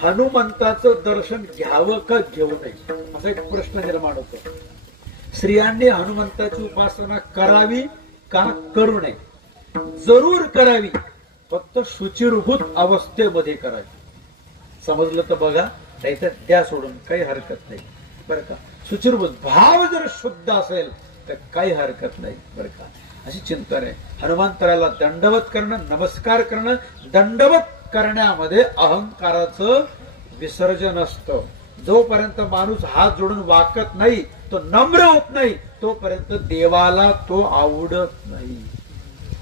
हनुमंताचं दर्शन घ्यावं का घेऊ नये असा एक प्रश्न निर्माण होतो. स्त्रियांनी हनुमंताची उपासना करावी का करू नये? जरूर करावी, फक्त शुचिरभूत अवस्थेमध्ये करावी. समजलं तर बघा, नाहीतर त्या सोडून काही हरकत नाही बरं का. शुचिरभूत भाव जर शुद्ध असेल तर काही हरकत नाही बरं का. अशी चिंतन आहे. हनुमंतराला दंडवत करणं, नमस्कार करणं, दंडवत करण्यामध्ये अहंकाराचं विसर्जन असतं. जोपर्यंत माणूस हात जोडून वाकत नाही, तो नम्र होत नाही, तोपर्यंत देवाला तो आवडत नाही.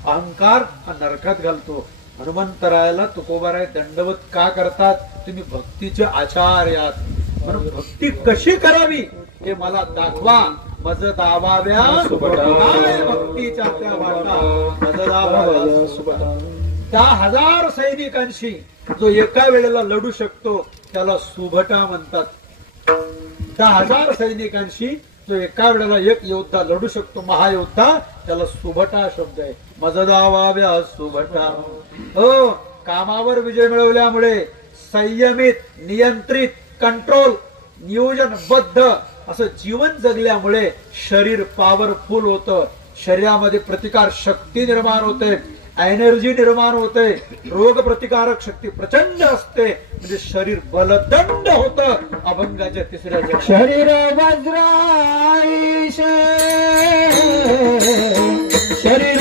अहंकार हा नरकात घालतो. हनुमंतरायाला तुकोबाराय दंडवत का करतात? तुम्ही भक्तीचे आचार्य आहात, म्हणून भक्ती कशी करावी हे मला दाखवा. मज दावाव्या भक्तीच्या त्या वाटा, मज दावाव्या सुबटा. 10,000 सैनिकांशी जो एका वेळेला लढू शकतो त्याला सुभटा म्हणतात. 10,000 सैनिकांशी जो एका वेळेला एक योद्धा लढू शकतो, महायोद्धा, त्याला सुभटा शब्द आहे. मजदावाव्या सुभटा. हो, कामावर विजय मिळवल्यामुळे संयमित, नियंत्रित, कंट्रोल, नियोजनबद्ध असं जीवन जगल्यामुळे शरीर पॉवरफुल होतं. शरीरामध्ये प्रतिकार शक्ती निर्माण होते, एनर्जी निर्माण होते, रोग प्रतिकारक शक्ती प्रचंड असते. म्हणजे शरीर बलदंड होतं. अभंगाच्या 3ऱ्या शरीर वज्रायुष शरीर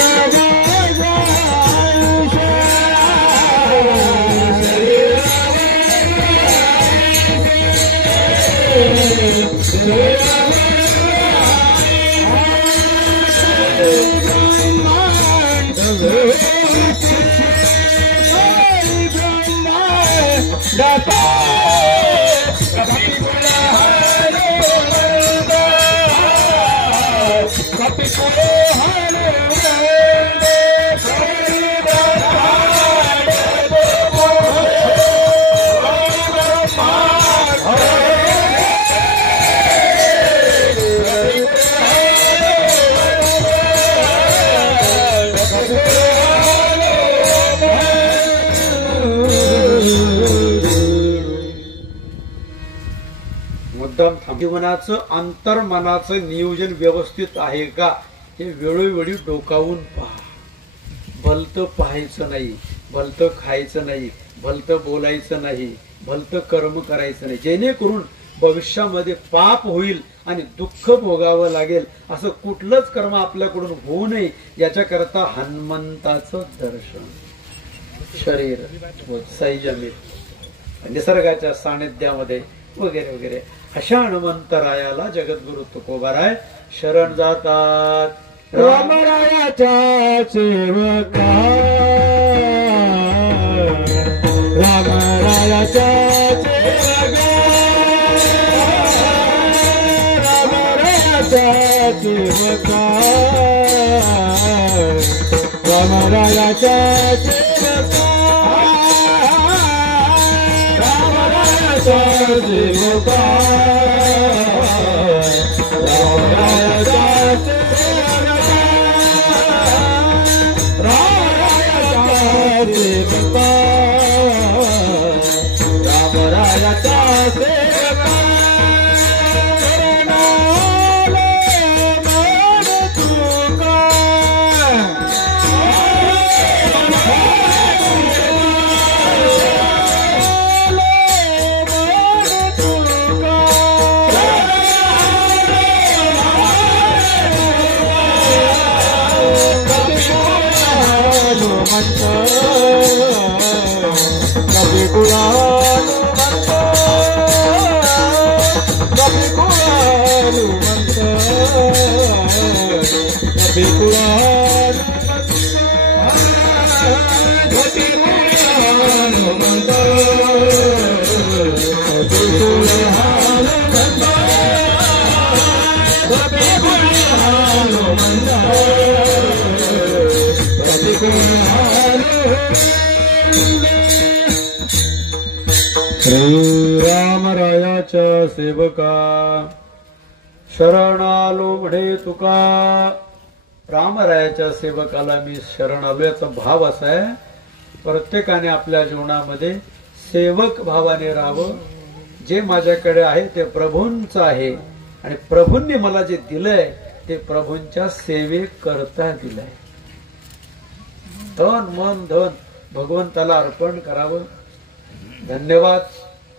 जीवनाचं अंतर्मनाचं नियोजन व्यवस्थित आहे का हे वेळोवेळी डोकावून पहा. भलतं पाहायचं नाही, भलतं खायचं नाही, भलतं बोलायचं नाही, भलतं कर्म करायचं नाही, जेणेकरून भविष्यामध्ये पाप होईल आणि दुःख भोगावं लागेल. असं कुठलंच कर्म आपल्याकडून होऊ नये याच्याकरता हनुमंताचं दर्शन, शरीर संयमित, निसर्गाच्या सानिध्यामध्ये वगैरे वगैरे अशा हनुमंतरायाला जगद्गुरु तुकोबाराय शरण जातात. रामरायाच्या सेवका रामरायाच्या सेवका रामरायाच्या सेवका रामरायाच्या सेवका रामरायाच्या सेवका रामरायाच्या सेवका रामरायाच्या सेवका कभी कुळालू म्हणतो कभी कुळालू म्हणतो कभी कुळालू म्हणतो कभी कुळालू म्हणतो कभी कुळालू म्हणतो कभी कुळालू श्रीरामरायाच्या सेवका शरण आलो म्हणे तुका. रामरायाच्या सेवकाला मी शरण आलो याचा भाव असा आहे, प्रत्येकाने आपल्या जीवनामध्ये सेवक भावाने राहावं. जे माझ्याकडे आहे ते प्रभूंचं आहे आणि प्रभूंनी मला जे दिलंय ते प्रभूंच्या सेवेकरता दिलंय. तन मन धन भगवंताला अर्पण करावं. धन्यवाद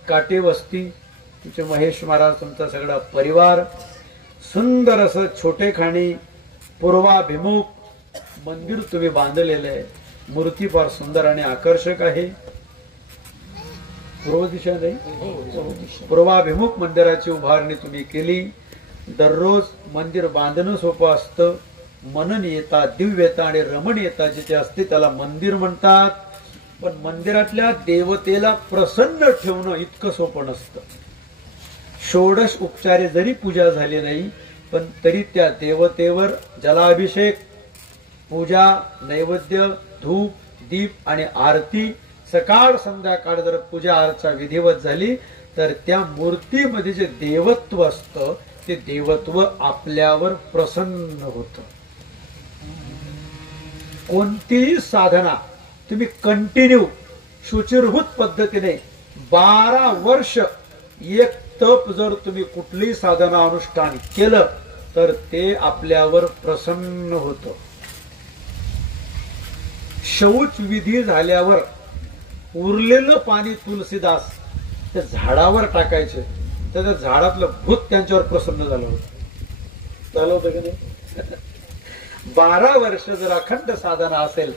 काटे वस्ती तुमचे महेश महाराज, तुमचा सगळा परिवार. सुंदर असं छोटेखानी पूर्वाभिमुख मंदिर तुम्ही बांधलेलं आहे. मूर्ती फार सुंदर आणि आकर्षक आहे. पूर्व दिशा नाही, पूर्वाभिमुख मंदिराची उभारणी तुम्ही केली. दररोज मंदिर बांधणं सोपं असतं. मननीयता, दिव्यता आणि रमणीयता जिथे असते त्याला मंदिर म्हणतात. पण मंदिरातल्या देवतेला प्रसन्न ठेवणं इतकं सोपं नसतं. षोडश उपचारे जरी पूजा झाली नाही पण तरी त्या देवतेवर जलाभिषेक, पूजा, नैवेद्य, धूप, दीप आणि आरती सकाळ संध्याकाळ जर पूजा अर्चा विधिवत झाली तर त्या मूर्तीमध्ये जे देवत्व असतं ते देवत्व आपल्यावर प्रसन्न होतं. कोणतीही साधना तुम्ही कंटिन्यू शुचिरभूत पद्धतीने 12 वर्ष एक तप जर तुम्ही कुठलीही साधना अनुष्ठान केलं तर ते आपल्यावर प्रसन्न होतं. शौच विधी झाल्यावर उरलेलं पाणी तुलसीदास त्या झाडावर टाकायचे, तर त्या झाडातलं भूत त्यांच्यावर प्रसन्न झालं होतं. झालं होतं की नाही? 12 वर्ष जर अखंड साधना असेल,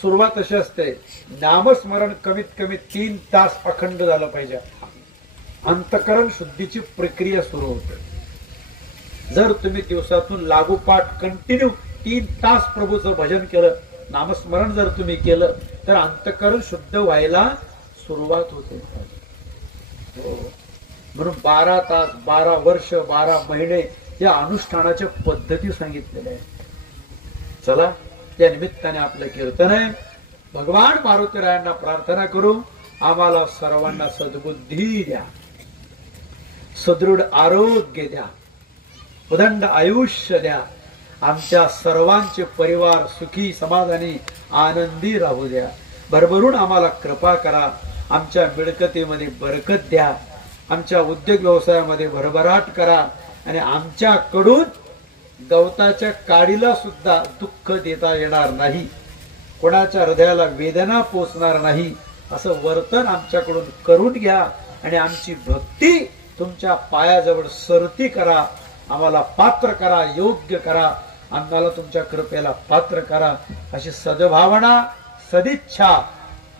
सुरुवात अशी असते, नामस्मरण कमीत कमी 3 तास अखंड झालं पाहिजे. अंतकरण शुद्धीची प्रक्रिया सुरू होते. जर तुम्ही दिवसातून लागोपाठ कंटिन्यू 3 तास प्रभूचं भजन केलं, नामस्मरण जर तुम्ही केलं तर अंतकरण शुद्ध व्हायला सुरुवात होते. म्हणून 12 तास, 12 वर्ष, 12 महिने या अनुष्ठानाच्या पद्धती सांगितलेल्या आहेत. चला, त्या निमित्ताने आपलं कीर्तन आहे. भगवान मारुतीरायांना प्रार्थना करू, आम्हाला सर्वांना सद्बुद्धी द्या, सदृढ आरोग्य द्या, उदंड आयुष्य द्या. आमच्या सर्वांचे परिवार सुखी, समाधानी, आनंदी राहू द्या. भरभरून आम्हाला कृपा करा. आमच्या मिळकतीमध्ये बरकत द्या. आमच्या उद्योग व्यवसायामध्ये भरभराट करा आणि आमच्याकडून गवताच्या काडीला सुद्धा दुःख देता येणार नाही, कोणाच्या हृदयाला वेदना पोचणार नाही असं वर्तन आमच्याकडून करून घ्या आणि आमची भक्ती तुमच्या पायाजवळ सरती करा. आम्हाला पात्र करा, योग्य करा, आम्हाला तुमच्या कृपेला पात्र करा. अशी सद्भावना, सदिच्छा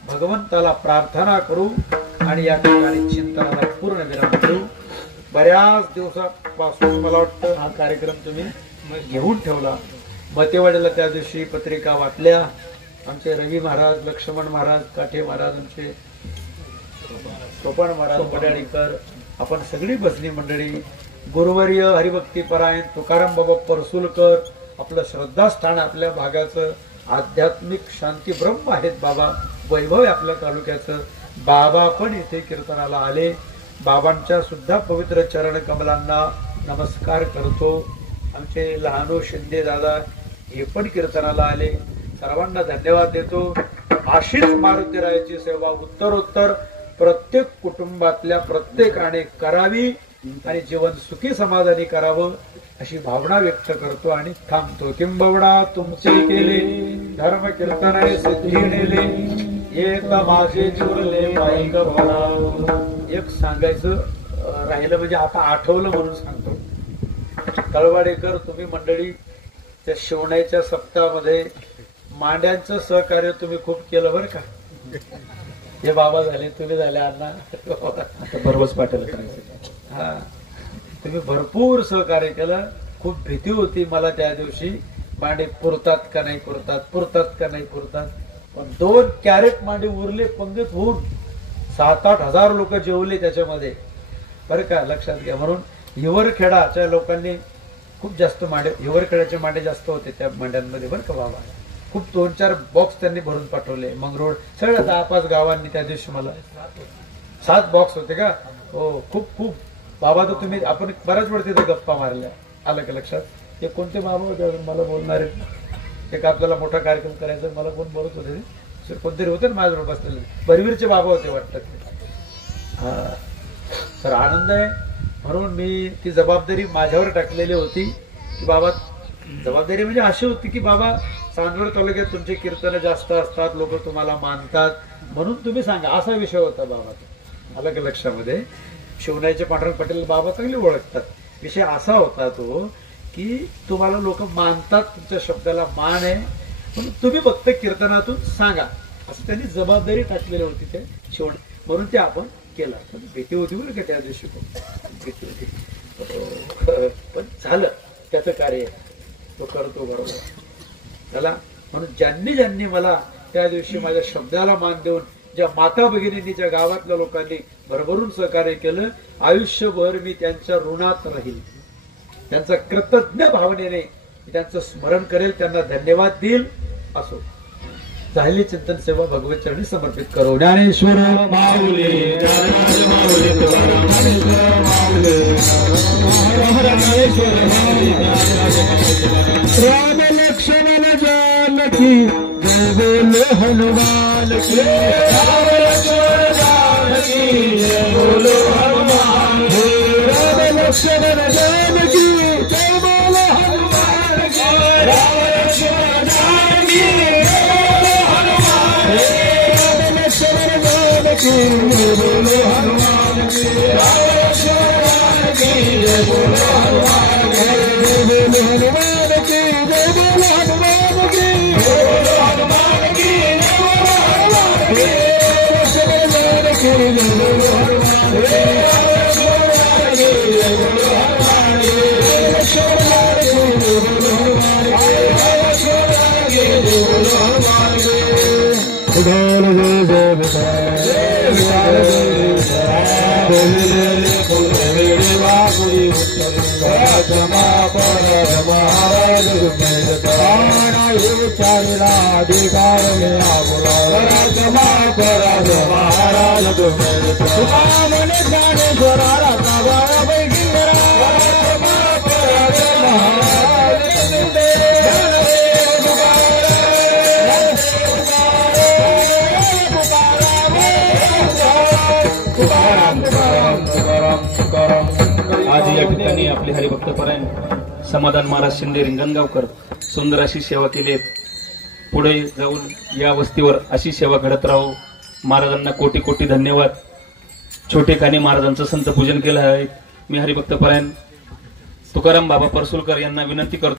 भगवंताला प्रार्थना करू आणि या ठिकाणी चिंतनाला पूर्ण विराम देऊ. बऱ्याच दिवसापासून मला वाटतं हा कार्यक्रम तुम्ही घेऊन ठेवला. मतेवाड्याला त्या दिवशी पत्रिका वाटल्या. आमचे रवी महाराज, लक्ष्मण महाराज, काठे महाराज, आमचे सोपान महाराज, वडाळीकर, आपण सगळी भजनी मंडळी, गुरुवर्य हरिभक्ती परायण तुकाराम बाबा परसुलकर, आपलं श्रद्धास्थान आपल्या भागाचं, आध्यात्मिक शांती ब्रह्म आहेत बाबा, वैभव आहे आपल्या तालुक्याचं. बाबा पण इथे कीर्तनाला आले. बाबांच्या सुद्धा पवित्र चरण कमलांना नमस्कार करतो. आमचे लहानू शिंदे दादा हे पण कीर्तनाला आले. सर्वांना धन्यवाद देतो. अशीच मारुतीरायाची सेवा उत्तरोत्तर प्रत्येक कुटुंबातल्या प्रत्येकाने करावी आणि जीवन सुखी समाधानी करावं अशी भावना व्यक्त करतो आणि थांबतो. किंबवडा तुमचे केले धर्म कीर्तनाने सिद्धी नेले, येत माझे चुरले पायक म्हणा. एक सांगायचं राहिलं म्हणजे आता आठवलं म्हणून सांगतो. तळवाडेकर तुम्ही मंडळी त्या शिवण्याच्या सप्ताहामध्ये मांड्यांचं सहकार्य तुम्ही खूप केलं बरं का. हे बाबा झाले, तुम्ही झाले, अण्णा बरोबर पाठवलं. हा, तुम्ही भरपूर सहकार्य केलं. खूप भीती होती मला त्या दिवशी, मांडे पुरतात का नाही पुरतात, पुरतात का नाही पुरतात. पण 2 कॅरेट मांडे उरले पंगत होऊन. 7-8 हजार लोक जेवले त्याच्यामध्ये बरं का, लक्षात घ्या. म्हणून हिवरखेडाच्या लोकांनी खूप जास्त मांडे, हिवरखेडाचे मांडे जास्त होते त्या मांड्यांमध्ये बरं का बाबा. खूप 2-4 बॉक्स त्यांनी भरून पाठवले. मंगरूळ सगळ्या 10-5 गावांनी त्या दिवशी मला 7 बॉक्स होते का. हो, खूप खूप बाबा. तर तुम्ही आपण बऱ्याच वेळ तिथे गप्पा मारल्या, आलं का लक्षात. ते कोणते बाबा होते मला बोलणारे, एक आपल्याला मोठा कार्यक्रम करायचा, मला कोण बोलत होते, कोणतरी होते ना माझ्याजवळ बसलेले, बरवीरचे बाबा होते वाटतं. हा, तर आनंद आहे. म्हणून मी ती जबाबदारी माझ्यावर टाकलेली होती की बाबा, जबाबदारी म्हणजे अशी होती की बाबा चांदवड तालुक्यात तुमचे कीर्तन जास्त असतात, लोक तुम्हाला मानतात, म्हणून तुम्ही सांगा, असा विषय होता बाबा. आलं का लक्षामध्ये. शिवण्याचे पांडुरंग पटेल बाबा चांगले ओळखतात. विषय असा होता तो की तुम्हाला लोक मानतात, तुमच्या शब्दाला मान आहे, पण तुम्ही फक्त कीर्तनातून सांगा, असं त्यांनी जबाबदारी टाकलेली होती ते शिवण. म्हणून ते आपण केलं. भीती होती बरं का त्या दिवशी, भीती होती, पण झालं त्याचं कार्य, तो करतो बरोबर. चला, म्हणून ज्यांनी मला त्या दिवशी माझ्या शब्दाला मान देऊन, ज्या माता भगिनींनी, ज्या गावातल्या लोकांनी भरभरून सहकार्य केलं, आयुष्यभर मी त्यांच्या ऋणात राहील. त्यांचा कृतज्ञ भावनेने त्यांचं स्मरण करेल, त्यांना धन्यवाद देईल. असो, झालेली चिंतन सेवा भगवत चरणी समर्पित करू. ज्ञानेश्वर माऊली, राम लक्ष्मण जानकी जय बोलो हनुमान की. राम लक्ष्मण जानकी जय बोलो हनुमान की. राम लक्ष्मण जानकी जय बोलो हनुमान की. राम लक्ष्मण जानकी जय बोलो हनुमान की. राम लक्ष्मण जानकी जय बोलो हनुमान की. राम लक्ष्मण जानकी जय बोलो हनुमान की. जय बोलो हनुमान की, जय बोलो हनुमान की, जय बोलो हनुमान की, जय बोलो हनुमान की. लक्ष्मण जानकी जय बोलो हनुमान की. लक्ष्मण जानकी जय बोलो हनुमान की. लक्ष्मण जानकी जय बोलो हनुमान की. लक्ष्मण जानकी जय बोलो हनुमान की. उधार जय जय विधान, जय विधान जय विधान, बोले बोले मेरे बाबुरी उत्तम जमा पर महाराज चारिला अधिकार मेरा बोला जमा पर महाराज तुमने ज्ञानेश्वरा पैकी जमा पर महाराज आज या ठिकाणी आपले हरिभक्त परायण समाधान महाराज शिंदे रिंगणगावकर सुंदर अशी सेवा केली. पुढे जाऊन या वस्तीवर अशी सेवा घडत राहो. महाराजांना कोटी कोटी धन्यवाद. छोटे खाणी महाराजांचं संत पूजन केलं आहे. मी हरिभक्त परायण तुकाराम बाबा परसुलकर यांना विनंती करतो.